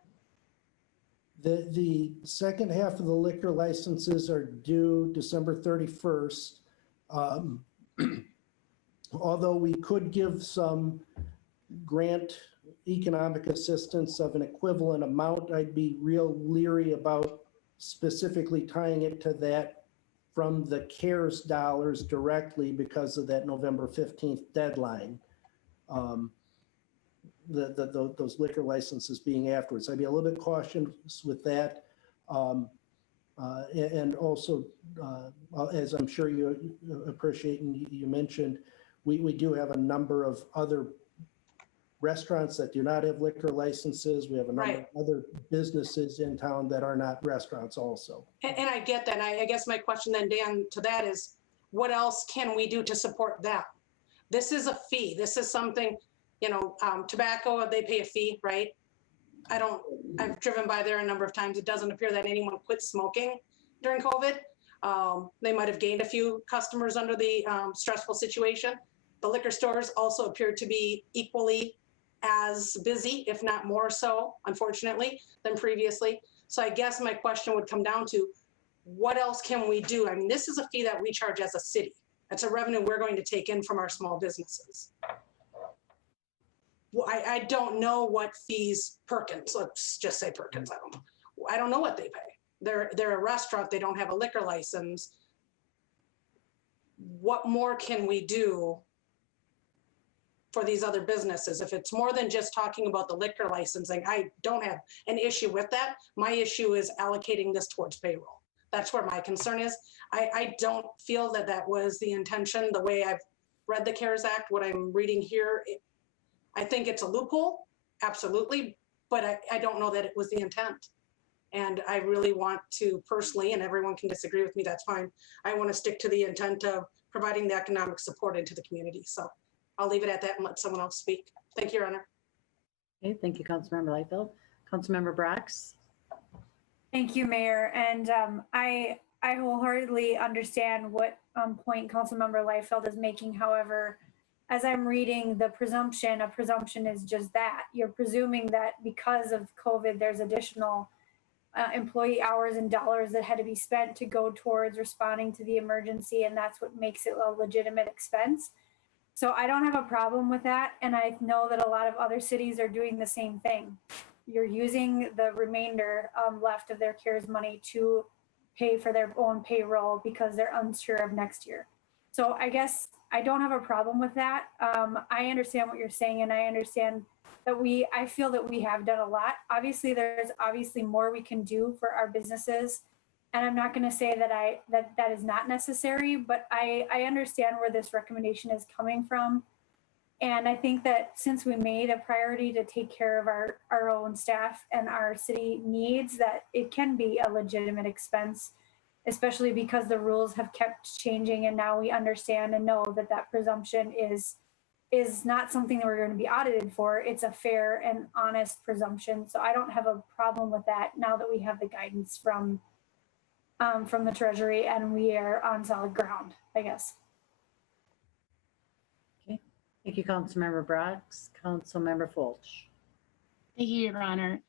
The second half of the liquor licenses are due December 31st. Although we could give some grant economic assistance of an equivalent amount, I'd be real leery about specifically tying it to that from the CARES dollars directly because of that November 15th deadline. Those liquor licenses being afterwards. I'd be a little bit cautious with that. And also, as I'm sure you appreciate and you mentioned, we do have a number of other restaurants that do not have liquor licenses. We have a number Right. of other businesses in town that are not restaurants also. And I get that. I guess my question then, Dan, to that is, what else can we do to support them? This is a fee. This is something, tobacco, they pay a fee, right? I've driven by there a number of times. It doesn't appear that anyone quit smoking during COVID. They might have gained a few customers under the stressful situation. The liquor stores also appear to be equally as busy, if not more so, unfortunately, than previously. So I guess my question would come down to, what else can we do? I mean, this is a fee that we charge as a city. It's a revenue we're going to take in from our small businesses. Well, I don't know what fees Perkins, let's just say Perkins, I don't know what they pay. They're a restaurant, they don't have a liquor license. What more can we do for these other businesses? If it's more than just talking about the liquor licensing, I don't have an issue with that. My issue is allocating this towards payroll. That's where my concern is. I don't feel that that was the intention, the way I've read the CARES Act, what I'm reading here. I think it's a loophole, absolutely, but I don't know that it was the intent. And I really want to personally, and everyone can disagree with me, that's fine. I want to stick to the intent of providing the economic support into the community. So I'll leave it at that and let someone else speak. Thank you, Your Honor. Okay, thank you, Councilmember Liefeld. Councilmember Brox? Thank you, Mayor. And I wholeheartedly understand what point Councilmember Liefeld is making. However, as I'm reading the presumption, a presumption is just that. You're presuming that because of COVID, there's additional employee hours and dollars that had to be spent to go towards responding to the emergency, and that's what makes it a legitimate expense. So I don't have a problem with that, and I know that a lot of other cities are doing the same thing. You're using the remainder left of their CARES money to pay for their own payroll because they're unsure of next year. So I guess I don't have a problem with that. I understand what you're saying, and I understand that I feel that we have done a lot. Obviously, there's more we can do for our businesses. And I'm not going to say that is not necessary, but I understand where this recommendation is coming from. And I think that since we made a priority to take care of our own staff and our city needs, that it can be a legitimate expense, especially because the rules have kept changing. And now we understand and know that presumption is not something that we're going to be audited for. It's a fair and honest presumption. So I don't have a problem with that now that we have the guidance from the Treasury and we are on solid ground, I guess. Okay, thank you, Councilmember Brox. Councilmember Fulch. Thank you, Your Honor.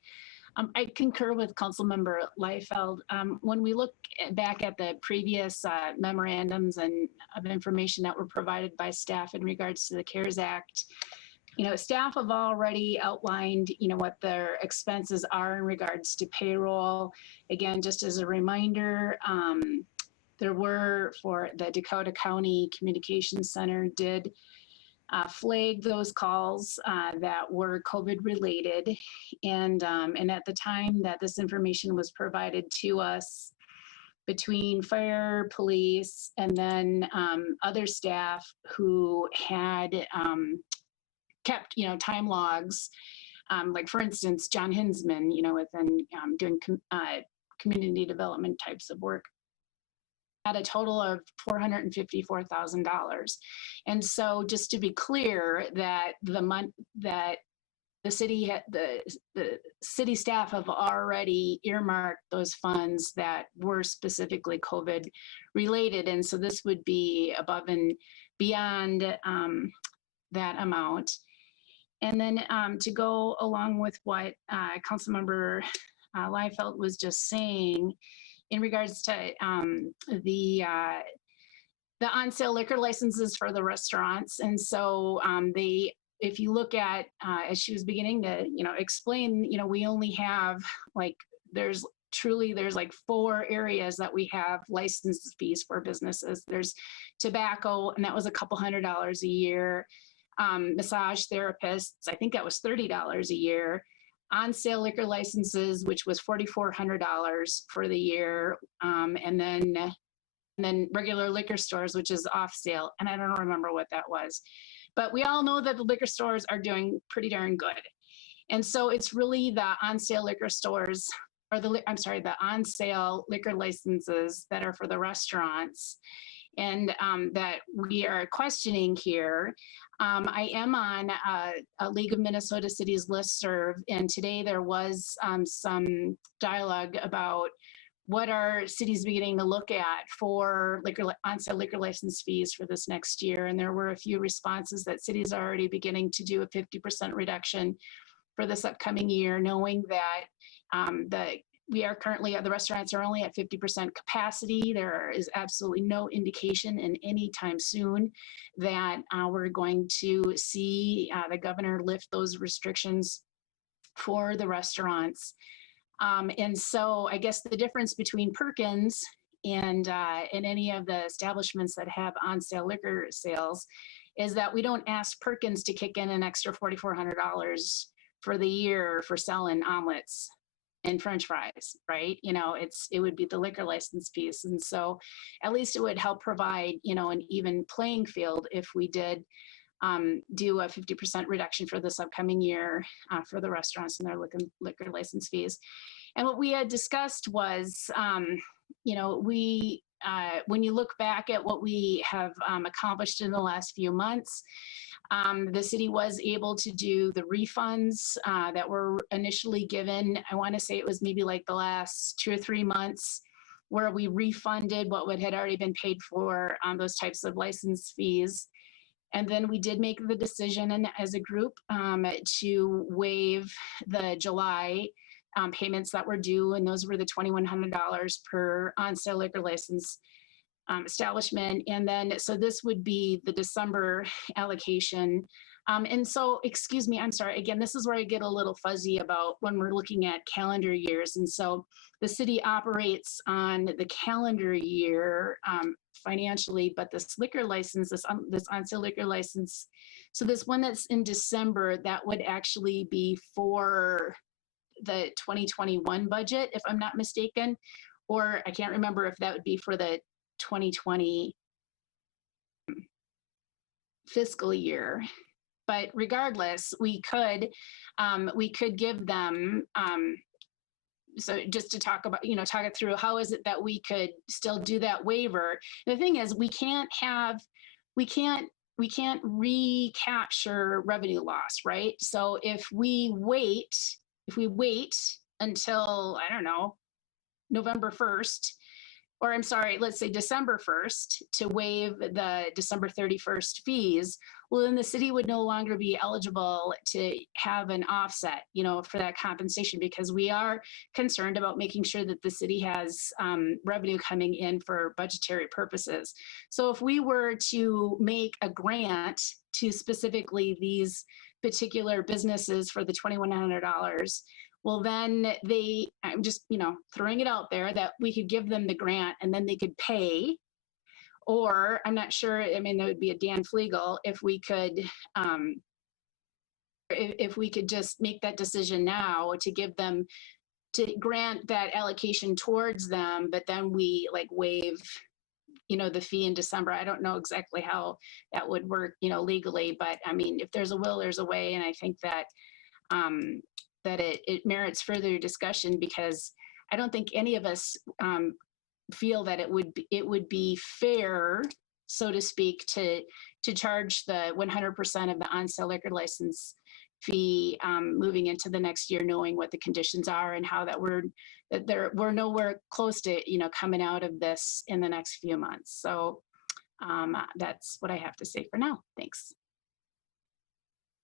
I concur with Councilmember Liefeld. When we look back at the previous memorandums and of information that were provided by staff in regards to the CARES Act, staff have already outlined, what their expenses are in regards to payroll. Again, just as a reminder, there were, for the Dakota County Communications Center did flag those calls that were COVID related. And at the time that this information was provided to us, between fire, police, and then other staff who had kept, time logs, like for instance, John Hinsman, within doing community development types of work, at a total of $454,000. And so just to be clear that the city staff have already earmarked those funds that were specifically COVID related. And so this would be above and beyond that amount. And then to go along with what Councilmember Liefeld was just saying, in regards to the on-sale liquor licenses for the restaurants. And so if you look at, as she was beginning to, explain, we only have there's 4 areas that we have license fees for businesses. There's tobacco, and that was $200 a year. Massage therapists, I think that was $30 a year. On-sale liquor licenses, which was $4,400 for the year, and then regular liquor stores, which is off sale, and I don't remember what that was. But we all know that the liquor stores are doing pretty darn good. And so it's really the on-sale liquor stores, or the on sale liquor licenses that are for the restaurants and that we are questioning here. I am on a League of Minnesota Cities listserv, and today there was some dialogue about what are cities beginning to look at for on-sale liquor license fees for this next year. And there were a few responses that cities are already beginning to do a 50% reduction for this upcoming year, knowing that the restaurants are only at 50% capacity. There is absolutely no indication in any time soon that we're going to see the governor lift those restrictions for the restaurants. And so I guess the difference between Perkins and any of the establishments that have on-sale liquor sales is that we don't ask Perkins to kick in an extra $4,400 for the year for selling omelets and French fries, right? It would be the liquor license piece. And so at least it would help provide, an even playing field if we did do a 50% reduction for this upcoming year for the restaurants and their liquor license fees. And what we had discussed was, when you look back at what we have accomplished in the last few months, the city was able to do the refunds that were initially given. I want to say it was maybe like the last 2 or 3 months where we refunded what had already been paid for on those types of license fees. And then we did make the decision and as a group to waive the July payments that were due, and those were the $2,100 per on-sale liquor license establishment. And then, so this would be the December allocation. And so, excuse me, I'm sorry, again, this is where I get a little fuzzy about when we're looking at calendar years. And so the city operates on the calendar year financially, but this liquor license, this on-sale liquor license, so this one that's in December, that would actually be for the 2021 budget, if I'm not mistaken, or I can't remember if that would be for the 2020 fiscal year. But regardless, we could give them, so just to talk about, talk it through, how is it that we could still do that waiver? The thing is, we can't recapture revenue loss, right? So if we wait until, I don't know, November 1st, or I'm sorry, let's say December 1st to waive the December 31st fees, well, then the city would no longer be eligible to have an offset, for that compensation, because we are concerned about making sure that the city has revenue coming in for budgetary purposes. So if we were to make a grant to specifically these particular businesses for the $2,100, well, then I'm just, throwing it out there that we could give them the grant and then they could pay, or I'm not sure, that would be a Dan Flegel, if we could just make that decision now to give them, to grant that allocation towards them, but then we waive, the fee in December. I don't know exactly how that would work, legally, but if there's a will, there's a way. And I think that, that it merits further discussion, because I don't think any of us feel that it would be fair, so to speak, to charge the 100% of the on-sale liquor license fee moving into the next year, knowing what the conditions are and how we're nowhere close to coming out of this in the next few months. So that's what I have to say for now. Thanks.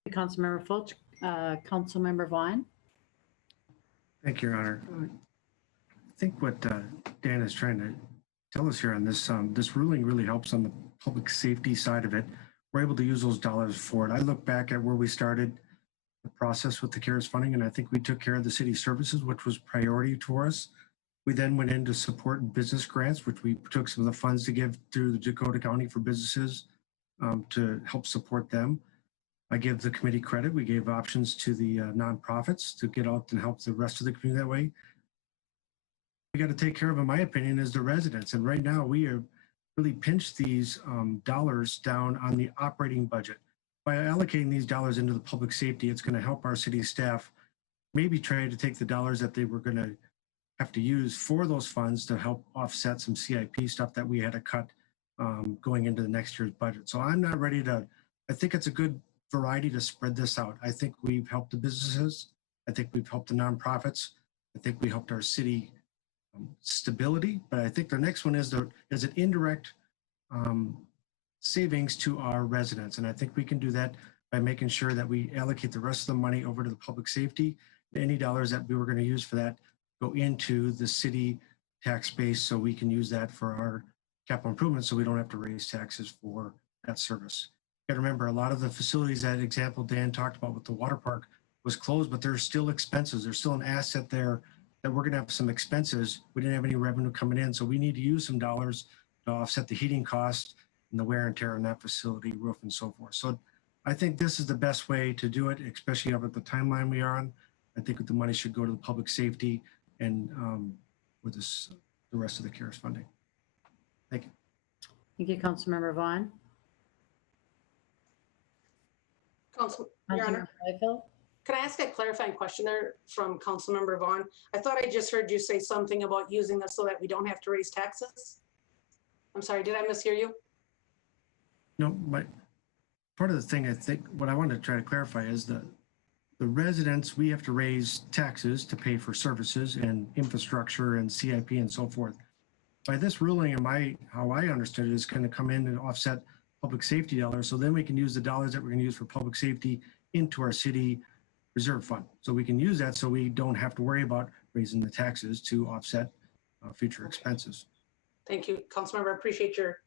Councilmember Fulch, Councilmember Vaughn. Thank you, Your Honor. I think what Dan is trying to tell us here on this, this ruling really helps on the public safety side of it. We're able to use those dollars for it. I look back at where we started the process with the CARES funding, and I think we took care of the city services, which was priority to us. We then went into support business grants, which we took some of the funds to give through the Dakota County for businesses to help support them. I give the committee credit. We gave options to the nonprofits to get out and help the rest of the community that way. We got to take care of, in my opinion, is the residents. And right now we are really pinched these dollars down on the operating budget. by allocating these dollars into the public safety, it's going to help our city staff maybe try to take the dollars that they were going to have to use for those funds to help offset some CIP stuff that we had to cut going into the next year's budget. So I'm not ready to, I think it's a good variety to spread this out. I think we've helped the businesses. I think we've helped the nonprofits. I think we helped our city stability, but I think the next one is an indirect savings to our residents. And I think we can do that by making sure that we allocate the rest of the money over to the public safety. Any dollars that we were going to use for that go into the city tax base so we can use that for our capital improvements so we don't have to raise taxes for that service. You got to remember, a lot of the facilities, that example Dan talked about with the water park, was closed, but there's still expenses. There's still an asset there that we're going to have some expenses. We didn't have any revenue coming in, so we need to use some dollars to offset the heating cost and the wear and tear on that facility, roof, and so forth. So I think this is the best way to do it, especially over the timeline we are on. I think the money should go to the public safety and with this, the rest of the CARES funding. Thank you. Thank you, Councilmember Vaughn. Your Honor, Councilmember Liefeld? can I ask a clarifying question there from Councilmember Vaughn? I thought I just heard you say something about using this so that we don't have to raise taxes. I'm sorry, did I mishear you? No, but part of the thing, I think, what I wanted to try to clarify is the residents, we have to raise taxes to pay for services and infrastructure and CIP and so forth. By this ruling, how I understood it, is going to come in and offset public safety dollars. So then we can use the dollars that we're going to use for public safety into our city reserve fund. So we can use that so we don't have to worry about raising the taxes to offset future expenses. Thank you, Councilmember. I appreciate your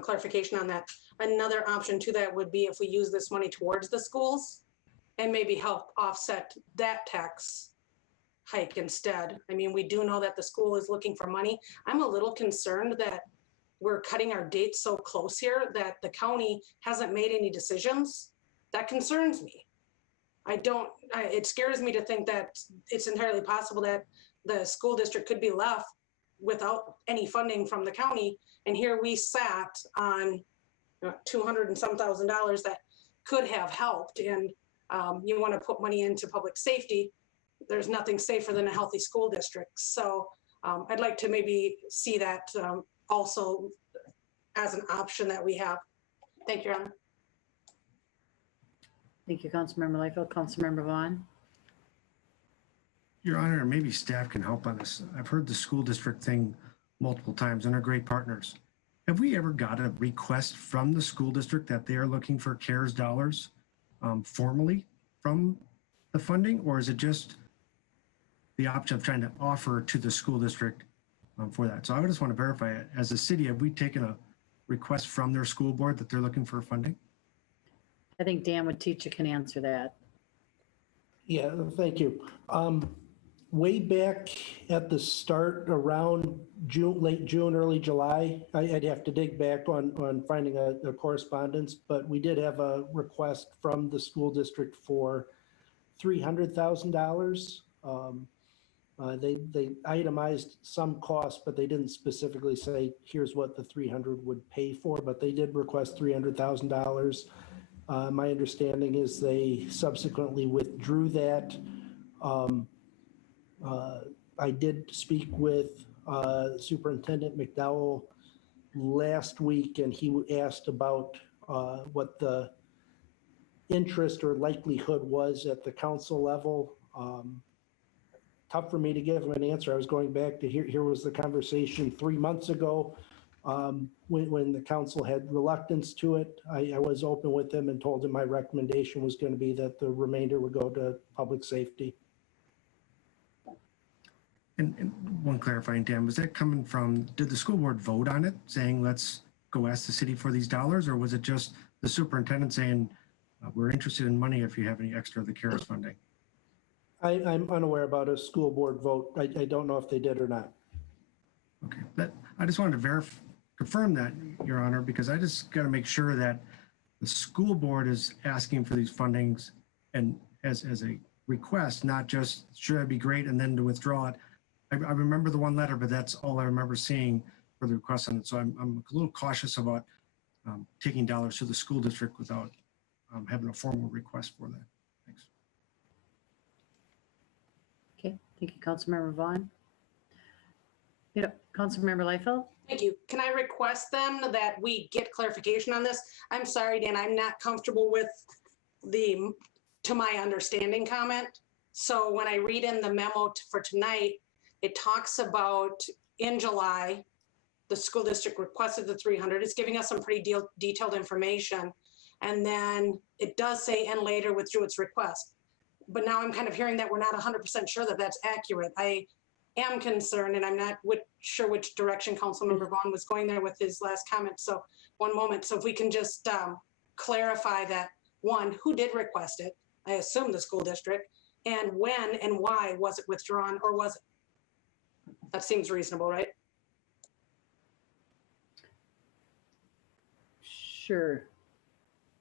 clarification on that. Another option to that would be if we use this money towards the schools and maybe help offset that tax hike instead. I mean, we do know that the school is looking for money. I'm a little concerned that we're cutting our dates so close here that the county hasn't made any decisions. That concerns me. It scares me to think that it's entirely possible that the school district could be left without any funding from the county. And here we sat on $200 and some thousand that could have helped. And you want to put money into public safety. There's nothing safer than a healthy school district. So I'd like to maybe see that also as an option that we have. Thank you, Your Honor. Thank you, Councilmember Liefeld. Councilmember Vaughn? Your Honor, maybe staff can help on this. I've heard the school district thing multiple times and are great partners. Have we ever got a request from the school district that they are looking for CARES dollars formally from the funding, or is it just the option of trying to offer to the school district for that? So I would just want to verify it. As a city, have we taken a request from their school board that they're looking for funding? I think Dan Teacher can answer that. Yeah, thank you. Way back at the start, around June, late June, early July, I'd have to dig back on finding a correspondence, but we did have a request from the school district for $300,000. They itemized some costs, but they didn't specifically say, here's what the 300 would pay for, but they did request $300,000. My understanding is they subsequently withdrew that. I did speak with Superintendent McDowell last week, and he asked about what the interest or likelihood was at the council level. Tough for me to give him an answer. I was going back to here was the conversation 3 months ago when the council had reluctance to it. I was open with him and told him my recommendation was going to be that the remainder would go to public safety. And one clarifying, Dan, was that coming from, did the school board vote on it, saying, let's go ask the city for these dollars? Or was it just the superintendent saying, we're interested in money if you have any extra of the CARES funding? I'm unaware about a school board vote. I don't know if they did or not. Okay, I just wanted to confirm that, Your Honor, because I just got to make sure that the school board is asking for these fundings and as a request, not just, sure, that'd be great, and then to withdraw it. I remember the one letter, but that's all I remember seeing for the request on it. So I'm a little cautious about taking dollars to the school district without having a formal request for that. Thanks. Okay, thank you, Councilmember Vaughn. Councilmember Liefeld? Thank you. Can I request then that we get clarification on this? I'm sorry, Dan, I'm not comfortable with the, to my understanding comment. So when I read in the memo for tonight, it talks about in July, the school district requested the 300. It's giving us some pretty detailed information. And then it does say, and later withdrew its request. But now I'm kind of hearing that we're not 100% sure that that's accurate. I am concerned, and I'm not sure which direction Councilmember Vaughn was going there with his last comment. So one moment. So if we can just clarify that, one, who did request it? I assume the school district. And when and why was it withdrawn, or was it? That seems reasonable, right? Sure.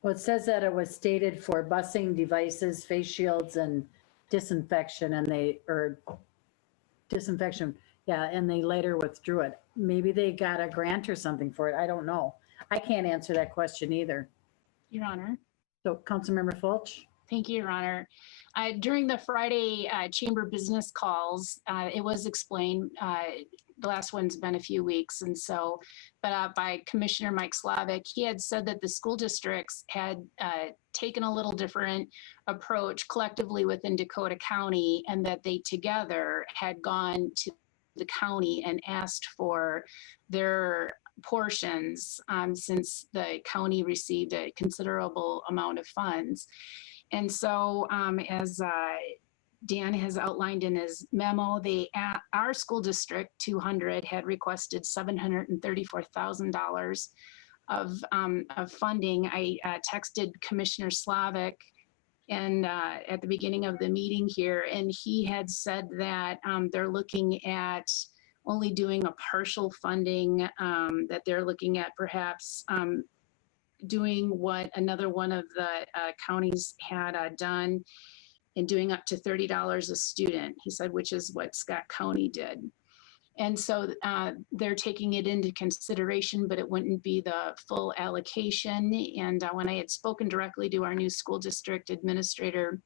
Well, it says that it was stated for busing devices, face shields, and disinfection, and disinfection, yeah, and they later withdrew it. Maybe they got a grant or something for it. I don't know. I can't answer that question either. Your Honor. So, Councilmember Fulch? Thank you, Your Honor. During the Friday chamber business calls, it was explained, the last one's been a few weeks, and so, but by Commissioner Mike Slavic, he had said that the school districts had taken a little different approach collectively within Dakota County, and that they together had gone to the county and asked for their portions, since the county received a considerable amount of funds. And so as Dan has outlined in his memo, our school district 200 had requested $734,000 of funding. I texted Commissioner Slavic and at the beginning of the meeting here, and he had said that they're looking at only doing a partial funding, that they're looking at perhaps doing what another one of the counties had done, and doing up to $30 a student, he said, which is what Scott County did. And so they're taking it into consideration, but it wouldn't be the full allocation. And when I had spoken directly to our new school district administrator,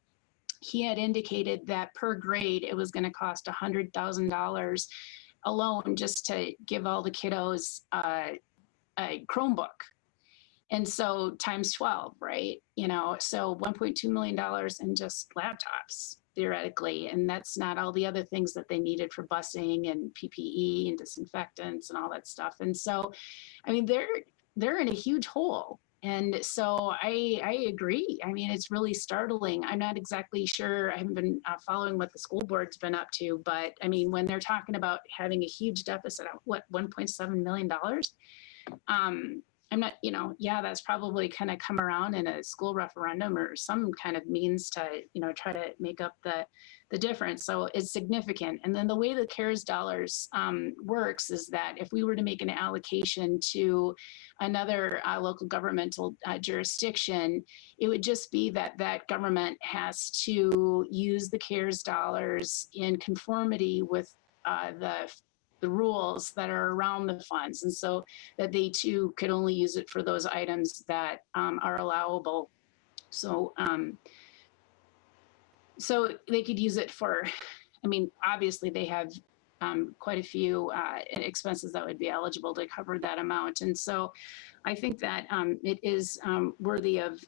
he had indicated that per grade, it was going to cost $100,000 alone just to give all the kiddos a Chromebook. And so times 12, right? So $1.2 million in just laptops, theoretically. And that's not all the other things that they needed for busing and PPE and disinfectants and all that stuff. And so, I mean, they're in a huge hole. And so I agree. I mean, it's really startling. I'm not exactly sure. I haven't been following what the school board's been up to, but I mean, when they're talking about having a huge deficit of $1.7 million, I'm not, yeah, that's probably kind of come around in a school referendum or some kind of means to, try to make up the difference. So it's significant. And then the way the CARES dollars works is that if we were to make an allocation to another local governmental jurisdiction, it would just be that that government has to use the CARES dollars in conformity with the rules that are around the funds. And so that they too could only use it for those items that are allowable. So, so they could use it for, I mean, obviously they have quite a few expenses that would be eligible to cover that amount. And so I think that it is worthy of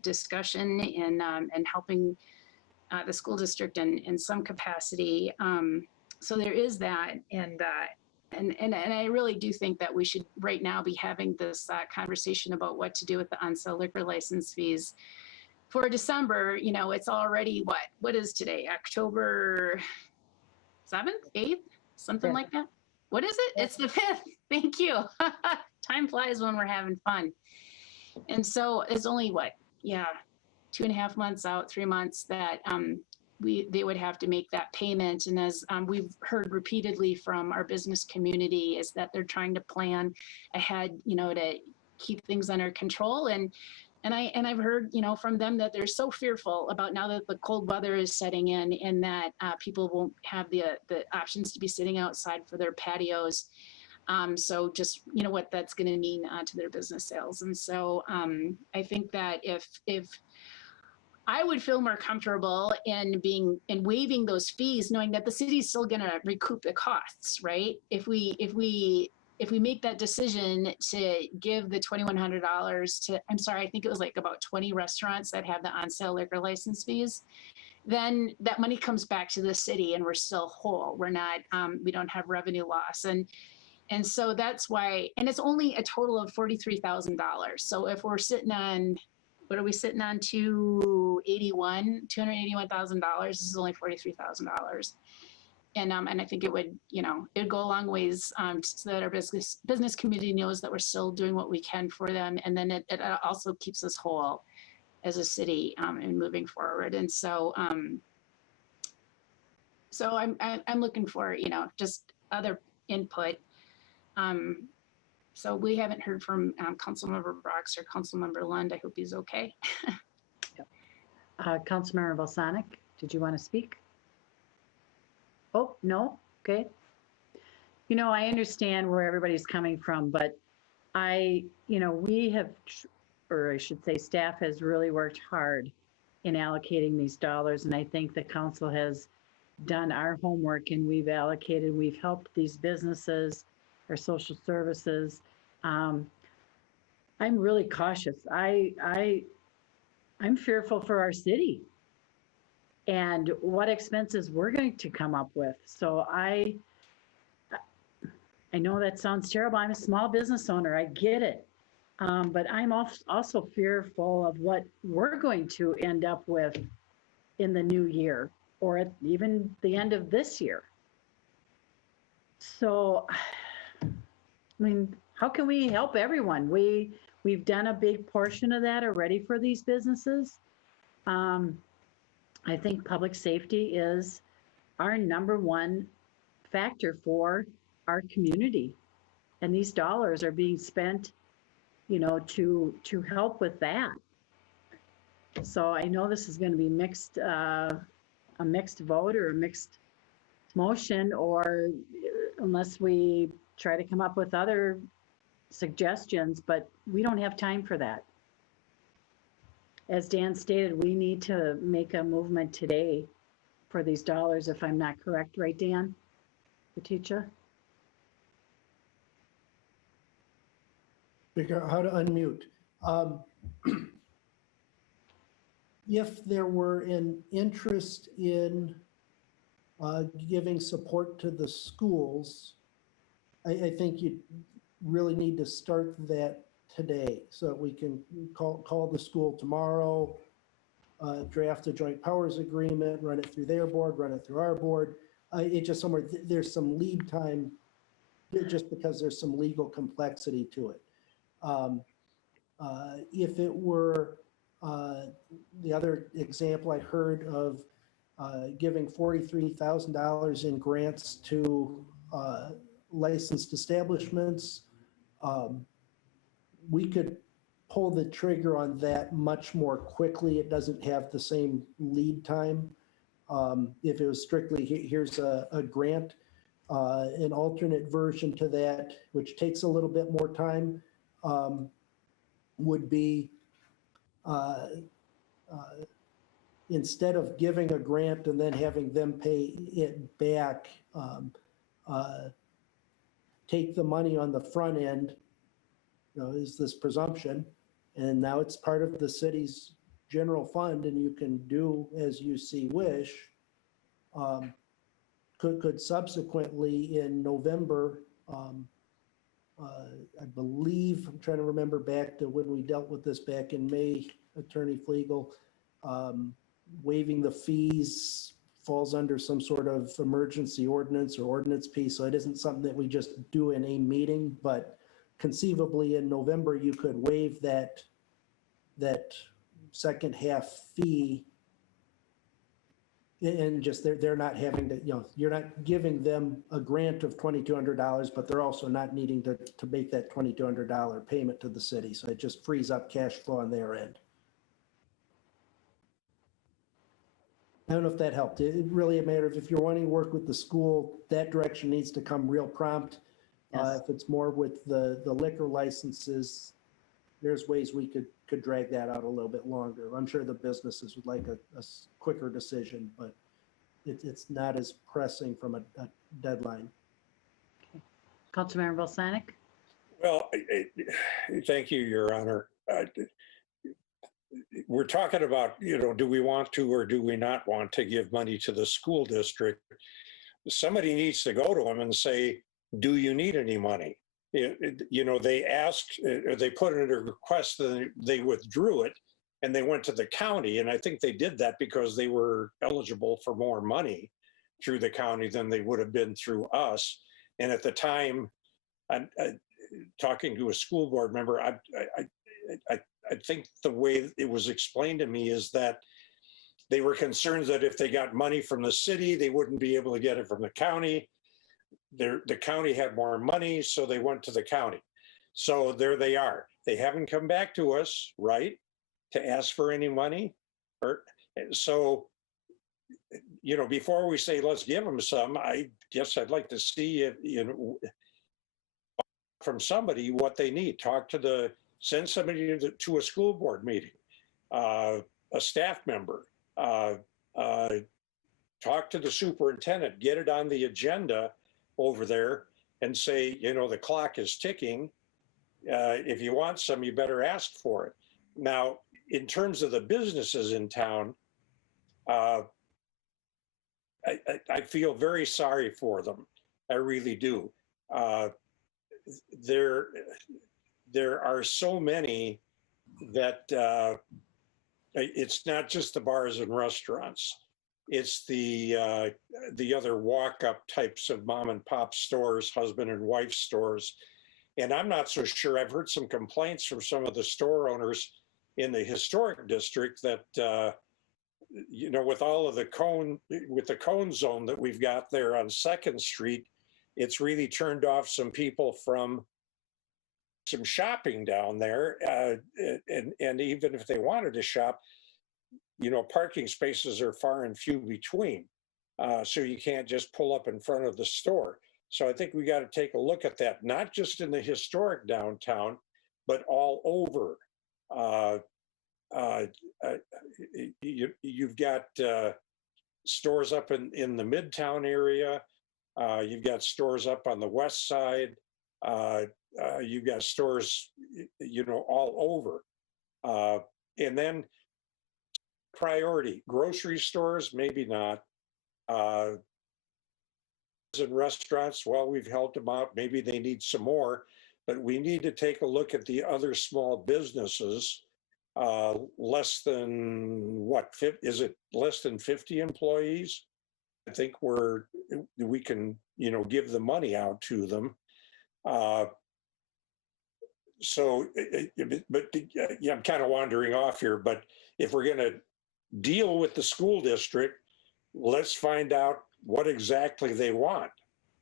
discussion and helping the school district in some capacity. So there is that, and I really do think that we should right now be having this conversation about what to do with the on-sale liquor license fees for December. It's already what is today? October 7th, 8th, something like that. What is it? It's the 5th. Thank you. Time flies when we're having fun. And so it's only 2.5 months out, 3 months that they would have to make that payment. And as we've heard repeatedly from our business community, is that they're trying to plan ahead, to keep things under control. And I've heard, from them that they're so fearful about now that the cold weather is setting in, and that people won't have the options to be sitting outside for their patios. So just, what that's going to mean to their business sales. And so I think that if I would feel more comfortable in waiving those fees, knowing that the city is still going to recoup the costs, right? If we make that decision to give the $2,100 to, I'm sorry, I think it was like about 20 restaurants that have the on-sale liquor license fees, then that money comes back to the city and we're still whole. We're not, we don't have revenue loss. And so that's why, and it's only a total of $43,000. So if we're sitting on, what are we sitting on? $281,000. This is only $43,000. And I think it would, it'd go a long ways so that our business community knows that we're still doing what we can for them. And then it also keeps us whole as a city and moving forward. And so, so I'm looking for, just other input. So we haven't heard from Councilmember Brox or Councilmember Lund. I hope he's okay. Councilmember Balsonic, did you want to speak? Oh, no? Okay. I understand where everybody's coming from, but we have, or I should say staff has really worked hard in allocating these dollars. And I think the council has done our homework and we've helped these businesses, our social services. I'm really cautious. I'm fearful for our city and what expenses we're going to come up with. So I know that sounds terrible. I'm a small business owner. I get it. But I'm also fearful of what we're going to end up with in the new year or at even the end of this year. So, how can we help everyone? We've done a big portion of that already for these businesses. I think public safety is our number one factor for our community. And these dollars are being spent, to help with that. So I know this is going to be a mixed vote or a mixed motion, or unless we try to come up with other suggestions, but we don't have time for that. As Dan stated, we need to make a movement today for these dollars, if I'm not correct, right, Dan? Letitia? Figure out how to unmute. If there were an interest in giving support to the schools, I think you really need to start that today so that we can call the school tomorrow, draft a joint powers agreement, run it through their board, run it through our board. It just somewhere, there's some lead time just because there's some legal complexity to it. If it were the other example I heard of giving $43,000 in grants to licensed establishments, we could pull the trigger on that much more quickly. It doesn't have the same lead time. If it was strictly, here's a grant, an alternate version to that, which takes a little bit more time, would be instead of giving a grant and then having them pay it back, take the money on the front end, is this presumption, and now it's part of the city's general fund and you can do as you see wish, could subsequently in November, I believe, I'm trying to remember back to when we dealt with this back in May, Attorney Flegel, waiving the fees falls under some sort of emergency ordinance or ordinance piece. So it isn't something that we just do in a meeting, but conceivably in November, you could waive that second half fee. And just they're not having to, you're not giving them a grant of $2,200, but they're also not needing to make that $2,200 payment to the city. So it just frees up cash flow on their end. I don't know if that helped. It really a matter of if you're wanting to work with the school, that direction needs to come real prompt. Yes. If it's more with the liquor licenses, there's ways we could drag that out a little bit longer. I'm sure the businesses would like a quicker decision, but it's not as pressing from a deadline. Councilmember Bolsonic? Well, thank you, Your Honor. We're talking about, do we want to or do we not want to give money to the school district? Somebody needs to go to them and say, do you need any money? They asked, they put in a request, and they withdrew it, and they went to the county. And I think they did that because they were eligible for more money through the county than they would have been through us. And at the time, talking to a school board member, I think the way it was explained to me is that they were concerned that if they got money from the city, they wouldn't be able to get it from the county. The county had more money, so they went to the county. So there they are. They haven't come back to us, right, to ask for any money. So, before we say let's give them some, I guess I'd like to see from somebody what they need. Send somebody to a school board meeting, a staff member, talk to the superintendent, get it on the agenda over there and say, the clock is ticking. If you want some, you better ask for it. Now, in terms of the businesses in town, I feel very sorry for them. I really do. There are so many that it's not just the bars and restaurants. It's the other walk-up types of mom and pop stores, husband and wife stores. And I'm not so sure. I've heard some complaints from some of the store owners in the historic district that, with all of the cone zone that we've got there on 2nd Street, it's really turned off some people from some shopping down there. And even if they wanted to shop, parking spaces are far and few between. So you can't just pull up in front of the store. So I think we got to take a look at that, not just in the historic downtown, but all over. You've got stores up in the Midtown area. You've got stores up on the west side. You've got stores, all over. And then priority, grocery stores, maybe not. And restaurants, well, we've helped them out. Maybe they need some more, but we need to take a look at the other small businesses. Less than is it less than 50 employees? I think we can, give the money out to them. I'm kind of wandering off here, but if we're going to deal with the school district, let's find out what exactly they want,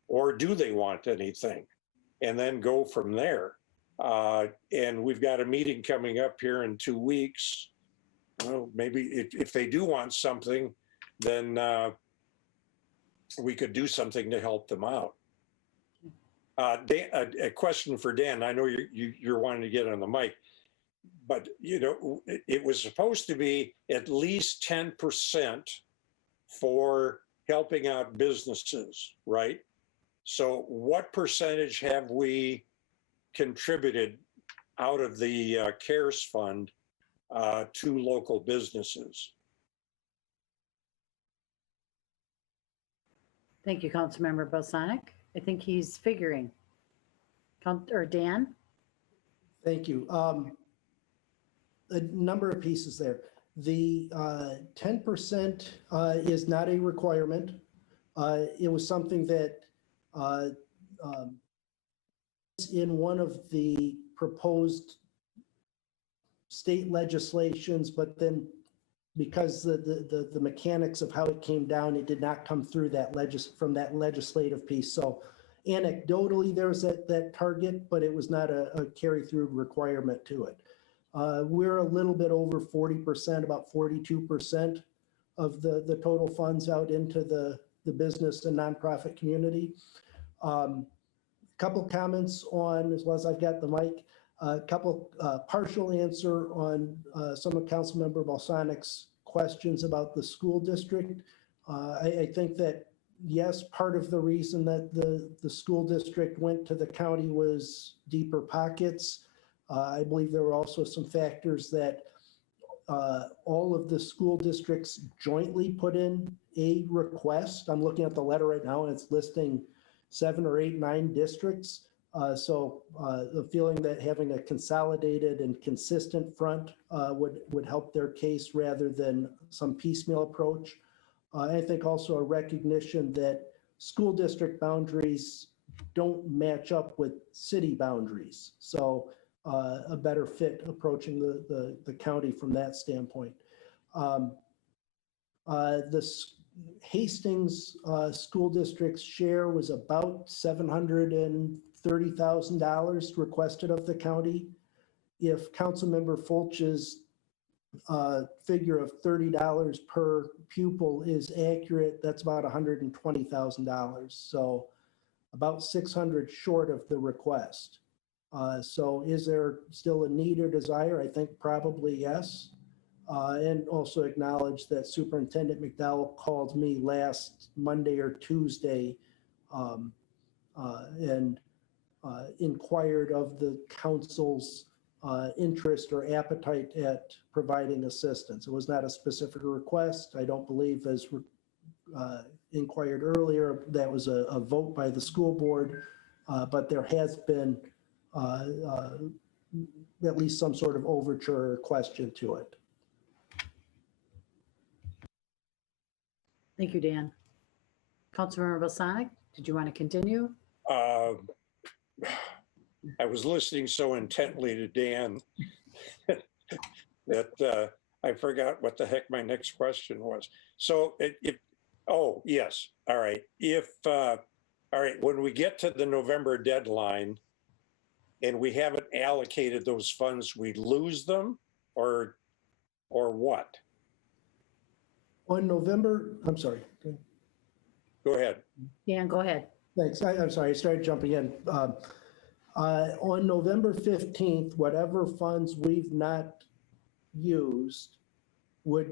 or do they want anything, and then go from there. And we've got a meeting coming up here in 2 weeks. Well, maybe if they do want something, then we could do something to help them out. Dan, a question for Dan. I know you're wanting to get on the mic, but it was supposed to be at least 10% for helping out businesses, right? So what percentage have we contributed out of the CARES fund to local businesses? Thank you, Councilmember Bolsonic. I think he's figuring. Or Dan? Thank you. A number of pieces there. The 10% is not a requirement. It was something that in one of the proposed state legislations, but then because the mechanics of how it came down, it did not come through from that legislative piece. So anecdotally, there was that target, but it was not a carry-through requirement to it. We're a little bit over 40%, about 42% of the total funds out into the business and nonprofit community. Couple comments on, as well as I've got the mic, a couple partial answer on some of Councilmember Balsanik's questions about the school district. I think that, yes, part of the reason that the school district went to the county was deeper pockets. I believe there were also some factors that all of the school districts jointly put in a request. I'm looking at the letter right now, and it's listing 7 or 8, 9 districts. So the feeling that having a consolidated and consistent front would help their case rather than some piecemeal approach. I think also a recognition that school district boundaries don't match up with city boundaries. So a better fit approaching the county from that standpoint. This Hastings school district's share was about $730,000 requested of the county. If Councilmember Fulch's figure of $30 per pupil is accurate, that's about $120,000. So about $600 short of the request. So is there still a need or desire? I think probably yes. And also acknowledge that Superintendent McDowell called me last Monday or Tuesday and inquired of the council's interest or appetite at providing assistance. It was not a specific request. I don't believe, as inquired earlier, that was a vote by the school board, but there has been at least some sort of overture or question to it. Thank you, Dan. Councilmember Balsanic, did you want to continue? I was listening so intently to Dan that I forgot what the heck my next question was. So oh, yes. All right. All right, when we get to the November deadline and we haven't allocated those funds, we lose them or what? On November, I'm sorry. Go ahead. Dan, go ahead. Thanks. I'm sorry, I started jumping in. On November 15th, whatever funds we've not used would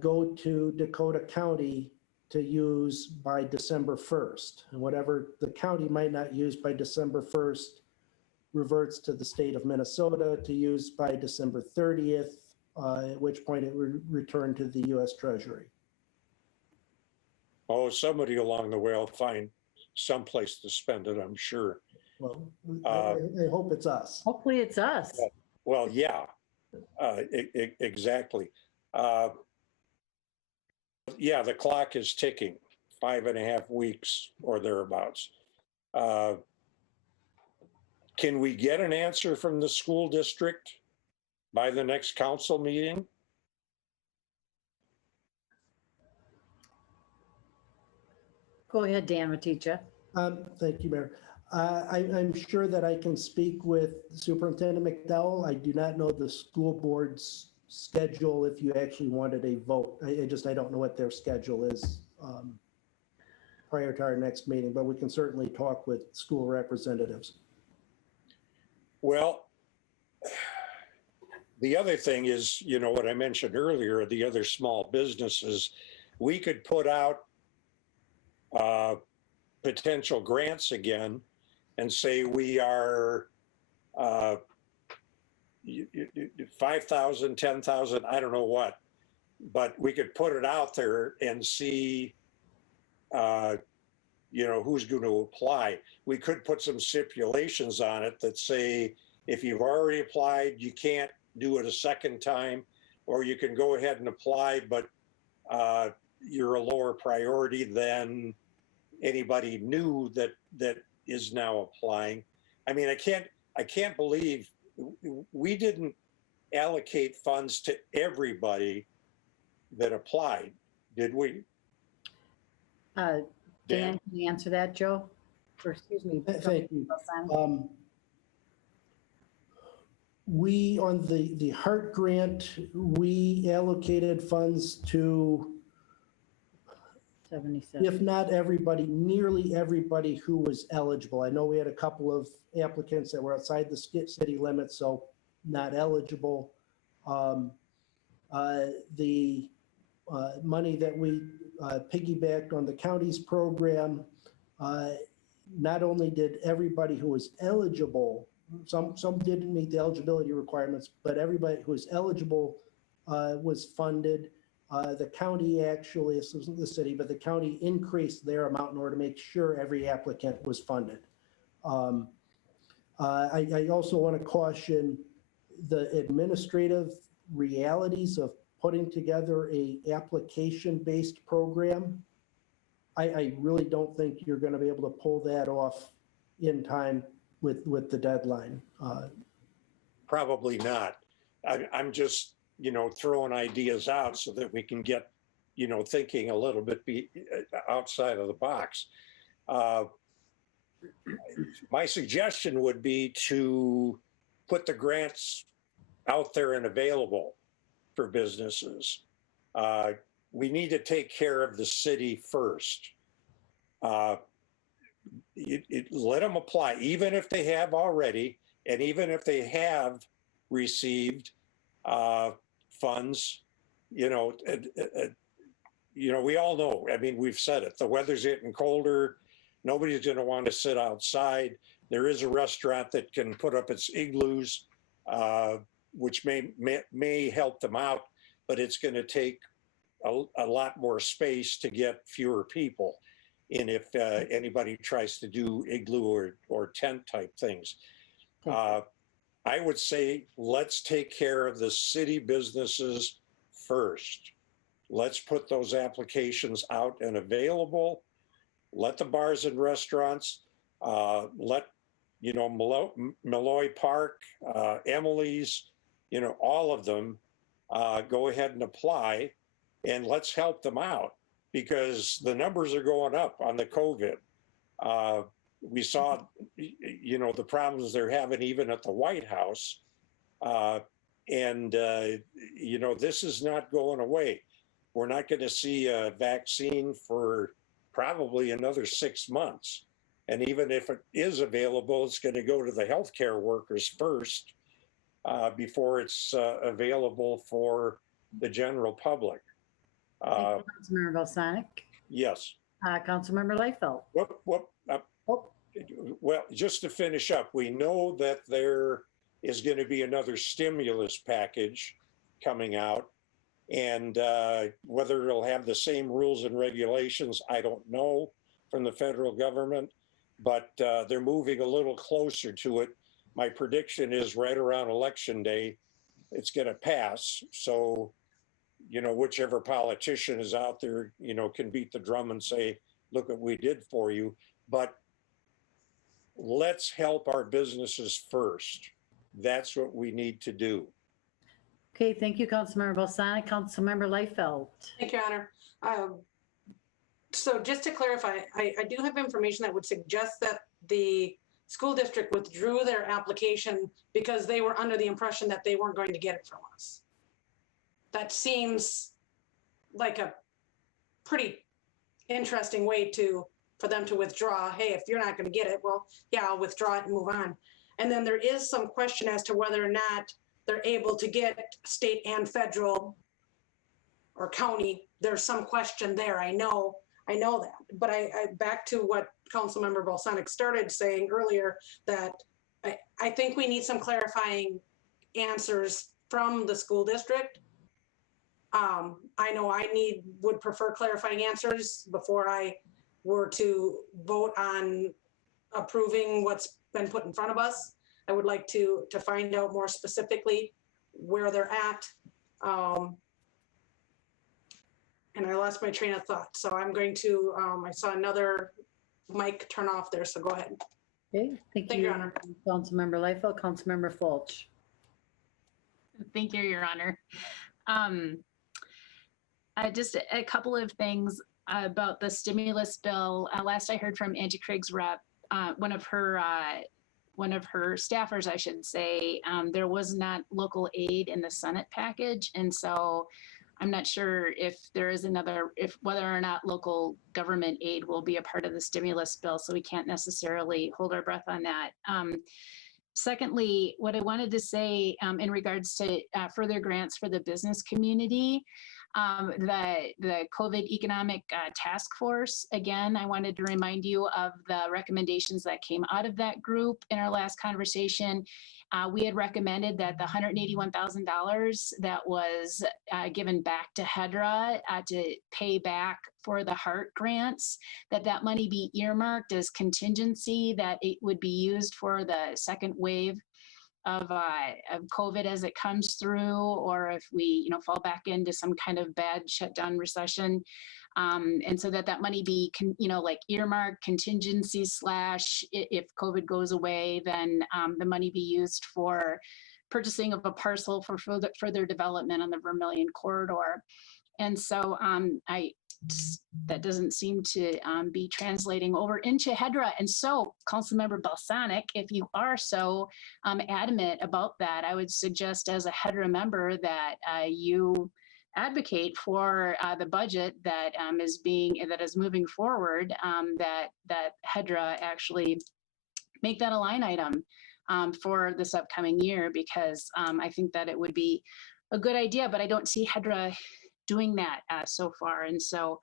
go to Dakota County to use by December 1st. And whatever the county might not use by December 1st reverts to the state of Minnesota to use by December 30th, at which point it would return to the U.S. Treasury. Oh, somebody along the way will find someplace to spend it, I'm sure. Well, I hope it's us. Hopefully it's us. Well, yeah, exactly. Yeah, the clock is ticking, 5.5 weeks or thereabouts. Can we get an answer from the school district by the next council meeting? Go ahead, Dan Maticha. Thank you, Mayor. I'm sure that I can speak with Superintendent McDowell. I do not know the school board's schedule if you actually wanted a vote. I don't know what their schedule is prior to our next meeting, but we can certainly talk with school representatives. Well, the other thing is, you know, what I mentioned earlier, the other small businesses, we could put out potential grants again and say we are 5,000, 10,000, I don't know what, but we could put it out there and see, you know, who's going to apply. We could put some stipulations on it that say, if you've already applied, you can't do it a second time, or you can go ahead and apply, but you're a lower priority than anybody new that is now applying. I mean, I can't believe we didn't allocate funds to everybody that applied, did we? Dan, can you answer that, Joe? Or excuse me. Thank you. We, on the HART grant, we allocated funds to 77. if not everybody, nearly everybody who was eligible. I know we had a couple of applicants that were outside the city limits, so not eligible. The money that we piggybacked on the county's program, not only did everybody who was eligible, some didn't meet the eligibility requirements, but everybody who was eligible was funded. The county actually, this wasn't the city, but the county increased their amount in order to make sure every applicant was funded. I also want to caution the administrative realities of putting together a application-based program. I really don't think you're going to be able to pull that off in time with the deadline. Probably not. I'm just, throwing ideas out so that we can get, thinking a little bit outside of the box. My suggestion would be to put the grants out there and available for businesses. We need to take care of the city first. Let them apply, even if they have already, and even if they have received funds. We all know. I mean, we've said it. The weather's getting colder. Nobody's going to want to sit outside. There is a restaurant that can put up its igloos, which may help them out, but it's going to take a lot more space to get fewer people in if anybody tries to do igloo or tent type things. I would say let's take care of the city businesses first. Let's put those applications out and available. Let the bars and restaurants, let Malloy Park, Emily's, all of them go ahead and apply, and let's help them out because the numbers are going up on the COVID. We saw, the problems they're having even at the White House. This is not going away. We're not going to see a vaccine for probably another 6 months. And even if it is available, it's going to go to the healthcare workers first before it's available for the general public. Thank you, Councilmember Balsonic. Yes. Councilmember Leifeld. Well, just to finish up, we know that there is going to be another stimulus package coming out. And whether it'll have the same rules and regulations, I don't know from the federal government, but they're moving a little closer to it. My prediction is right around Election Day, it's going to pass. So, whichever politician is out there, can beat the drum and say, look what we did for you. But let's help our businesses first. That's what we need to do. Okay, thank you, Councilmember Balsonic. Councilmember Leifeld. Thank you, Honor. So just to clarify, I do have information that would suggest that the school district withdrew their application because they were under the impression that they weren't going to get it from us. That seems like a pretty interesting way for them to withdraw. Hey, if you're not going to get it, well, yeah, I'll withdraw it and move on. And then there is some question as to whether or not they're able to get state and federal or county. There's some question there. I know that. But I back to what Councilmember Balsonic started saying earlier, that I think we need some clarifying answers from the school district. I know I would prefer clarifying answers before I were to vote on approving what's been put in front of us. I would like to find out more specifically where they're at. And I lost my train of thought. So I'm going to, I saw another mic turn off there, so go ahead. Okay, thank Thank you, you, Honor. Councilmember Leifeld. Councilmember Fulch. Thank you, Your Honor. Just a couple of things about the stimulus bill. Last I heard from Angie Craig's rep, one of her staffers, I should say, there was not local aid in the Senate package. And so I'm not sure if there is another, if whether or not local government aid will be a part of the stimulus bill. So we can't necessarily hold our breath on that. Secondly, what I wanted to say in regards to further grants for the business community, the COVID Economic Task Force, again, I wanted to remind you of the recommendations that came out of that group in our last conversation. We had recommended that the $181,000 that was given back to HEDRA to pay back for the HART grants, that money be earmarked as contingency, that it would be used for the second wave of COVID as it comes through, or if we, fall back into some kind of bad shutdown recession. And so that money be, like earmarked contingency / if COVID goes away, then the money be used for purchasing of a parcel for further development on the Vermillion corridor. And so that doesn't seem to be translating over into HEDRA. And so, Councilmember Balsanic, if you are so adamant about that, I would suggest as a HEDRA member that you advocate for the budget that is moving forward, that HEDRA actually make that a line item for this upcoming year, because I think that it would be a good idea, but I don't see HEDRA doing that so far. And so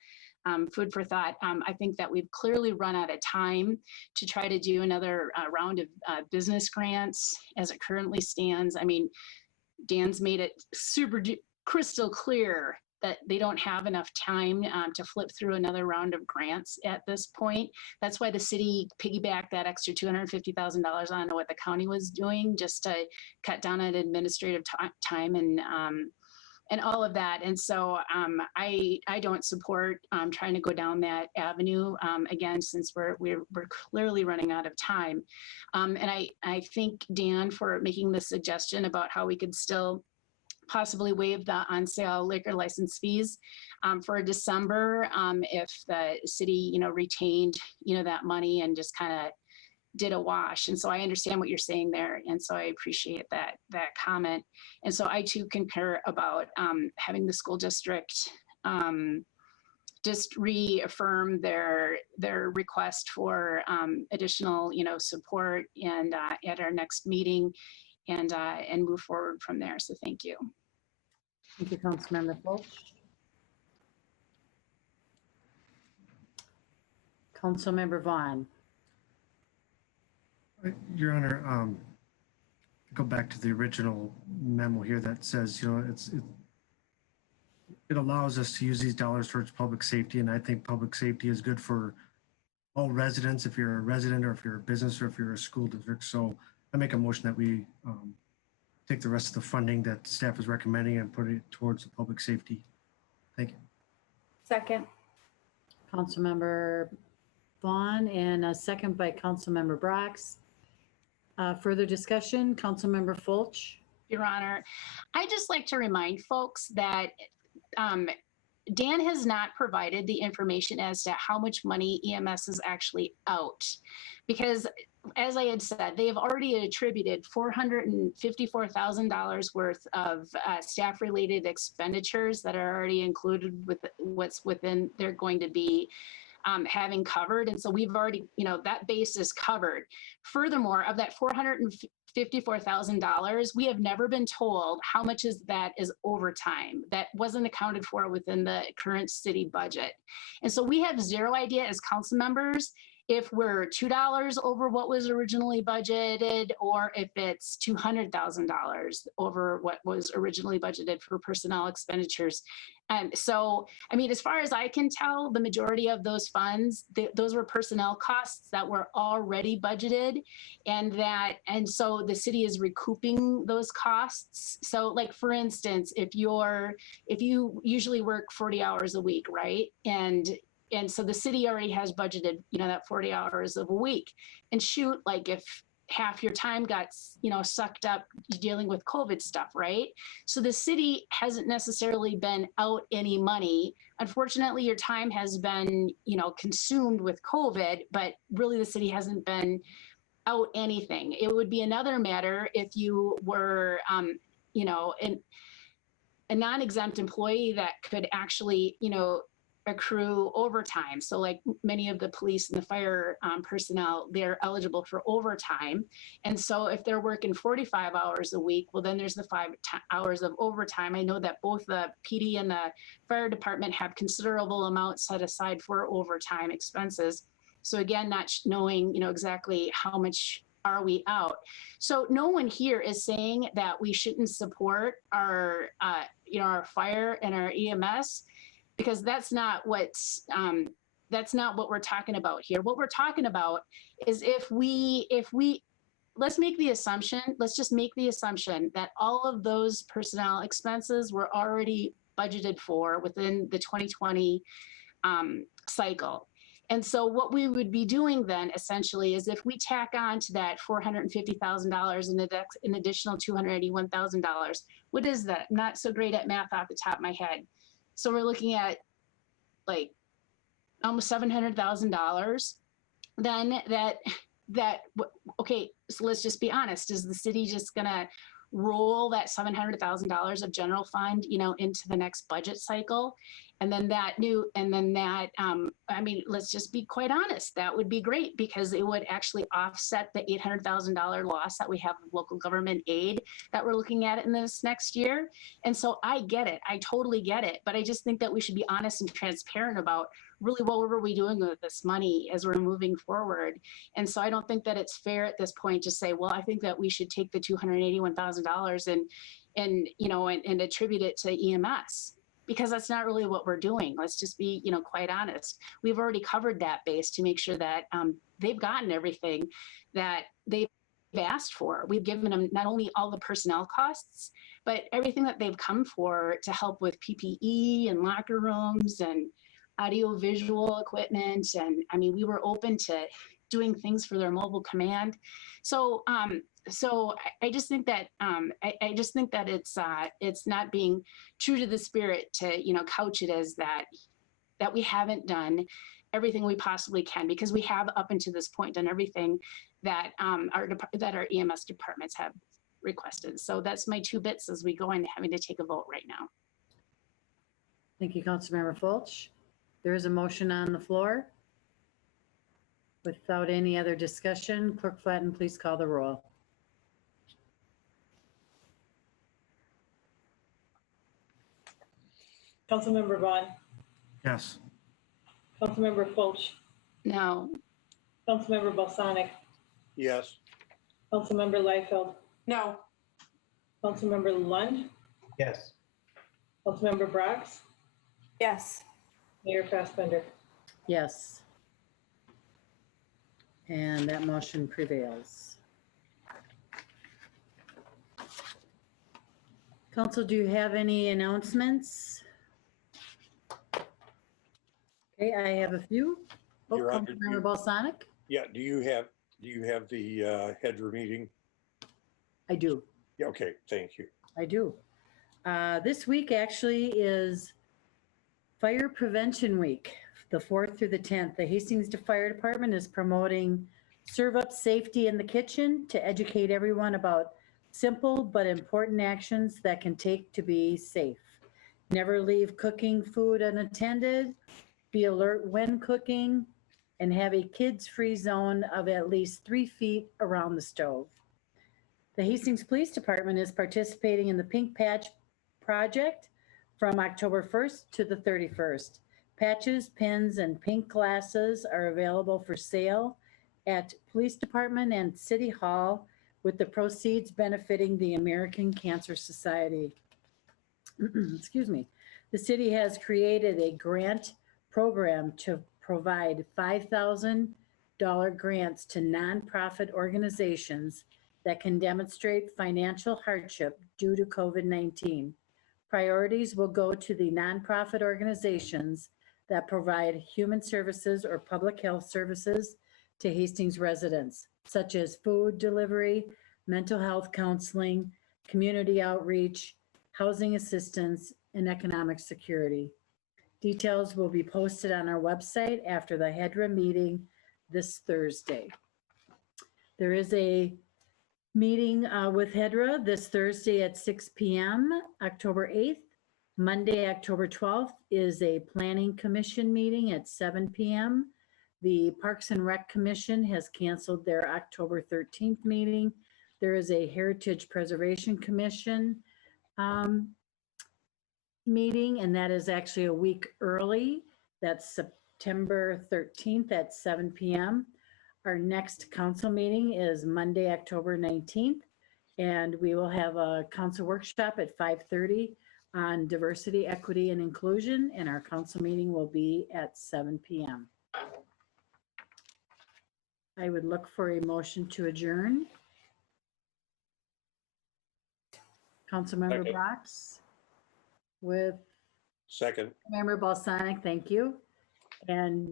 food for thought. I think that we've clearly run out of time to try to do another round of business grants as it currently stands. I mean, Dan's made it crystal clear that they don't have enough time to flip through another round of grants at this point. That's why the city piggybacked that extra $250,000 onto what the county was doing, just to cut down on administrative time and all of that. And so I don't support trying to go down that avenue again, since we're clearly running out of time. And I thank Dan for making the suggestion about how we could still possibly waive the on-sale liquor license fees for December if the city, retained, that money and just kind of did a wash. And so I understand what you're saying there. And so I appreciate that comment. And so I too concur about having the school district just reaffirm their request for additional, support and at our next meeting and move forward from there. So thank you. Thank you, Councilmember Fulch. Councilmember Vaughn. Your Honor, go back to the original memo here that says, it allows us to use these dollars towards public safety, and I think public safety is good for all residents, if you're a resident or if you're a business or if you're a school district. So I make a motion that we take the rest of the funding that staff is recommending and put it towards the public safety. Thank you. Second. Councilmember Vaughn and a second by Councilmember Brox. Further discussion, Councilmember Fulch. Your Honor, I just like to remind folks that Dan has not provided the information as to how much money EMS is actually out, because as I had said, they have already attributed $454,000 worth of staff-related expenditures that are already included with what's within they're going to be having covered. And so we've already, that base is covered. Furthermore, of that $454,000, we have never been told how much is overtime. That wasn't accounted for within the current city budget. And so we have zero idea as council members if we're $2 over what was originally budgeted, or if it's $200,000 over what was originally budgeted for personnel expenditures. So, I mean, as far as I can tell, the majority of those funds, those were personnel costs that were already budgeted, and so the city is recouping those costs. So, like, for instance, if you usually work 40 hours a week, right? And so the city already has budgeted, that 40 hours of a week. And shoot, like if half your time got, sucked up dealing with COVID stuff, right? So the city hasn't necessarily been out any money. Unfortunately, your time has been, consumed with COVID, but really the city hasn't been out anything. It would be another matter if you were, a non-exempt employee that could actually, accrue overtime. So like many of the police and the fire personnel, they're eligible for overtime. And so if they're working 45 hours a week, well, then there's the 5 hours of overtime. I know that both the PD and the fire department have considerable amounts set aside for overtime expenses. So again, not knowing, exactly how much are we out. So no one here is saying that we shouldn't support our, our fire and our EMS, because that's not what we're talking about here. What we're talking about is if we let's just make the assumption that all of those personnel expenses were already budgeted for within the 2020 cycle. And so what we would be doing then essentially is if we tack on to that $450,000 an additional $281,000, what is that? I'm not so great at math off the top of my head. So we're looking at like almost $700,000. Then okay, so let's just be honest. Is the city just gonna roll that $700,000 of general fund, into the next budget cycle? And then let's just be quite honest. That would be great because it would actually offset the $800,000 loss that we have of local government aid that we're looking at in this next year. And so I get it. I totally get it. But I just think that we should be honest and transparent about really what were we doing with this money as we're moving forward. And so I don't think that it's fair at this point to say, well, I think that we should take the $281,000 and attribute it to EMS. Because that's not really what we're doing. Let's just be, quite honest. We've already covered that base to make sure that they've gotten everything that they've asked for. We've given them not only all the personnel costs, but everything that they've come for to help with PPE and locker rooms and audio-visual equipment. And we were open to doing things for their mobile command. So I just think that it's not being true to the spirit to couch it as that we haven't done everything we possibly can, because we have up until this point done everything that our EMS departments have requested. So that's my 2 bits as we go into having to take a vote right now. Thank you, Councilmember Fulch. There is a motion on the floor. Without any other discussion, Clerk Flatten, please call the roll. Councilmember Vaughn, Yes. Councilmember Fulch, No. Councilmember Balsanic, Yes. Councilmember Liefeld, No. Councilmember Lund, Yes. Councilmember Brax, Yes. Mayor Fassbender. Yes. And that motion prevails. Council, do you have any announcements? Okay, I have a few. Oh, Your Honor, Councilmember Balsanic? Yeah, do you have the Hedra meeting? I do. Yeah, okay, thank you. I do. This week actually is Fire Prevention Week, the 4th through the 10th. The Hastings Fire Department is promoting Serve Up Safety in the Kitchen to educate everyone about simple but important actions that can take to be safe. Never leave cooking food unattended, be alert when cooking, and have a kids-free zone of at least 3 feet around the stove. The Hastings Police Department is participating in the Pink Patch Project from October 1st to the 31st. Patches, pins, and pink glasses are available for sale at Police Department and City Hall, with the proceeds benefiting the American Cancer Society. Excuse me. The city has created a grant program to provide $5,000 grants to nonprofit organizations that can demonstrate financial hardship due to COVID-19. Priorities will go to the nonprofit organizations that provide human services or public health services to Hastings residents, such as food delivery, mental health counseling, community outreach, housing assistance, and economic security. Details will be posted on our website after the HEDRA meeting this Thursday. There is a meeting with HEDRA this Thursday at 6 p.m., October 8th, Monday, October 12th is a planning commission meeting at 7 PM. The Parks and Rec Commission has canceled their October 13th meeting. There is a Heritage Preservation Commission meeting, and that is actually a week early. That's September 13th at 7 PM. Our next council meeting is Monday, October 19th, and we will have a council workshop at 5:30 on diversity, equity, and inclusion, and our council meeting will be at 7 PM. I would look for a motion to adjourn. Councilmember Second. Brox with Second, Member Balsanic, thank you. And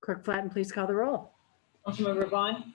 Clerk Flatten, please call the roll. Councilmember Vaughn,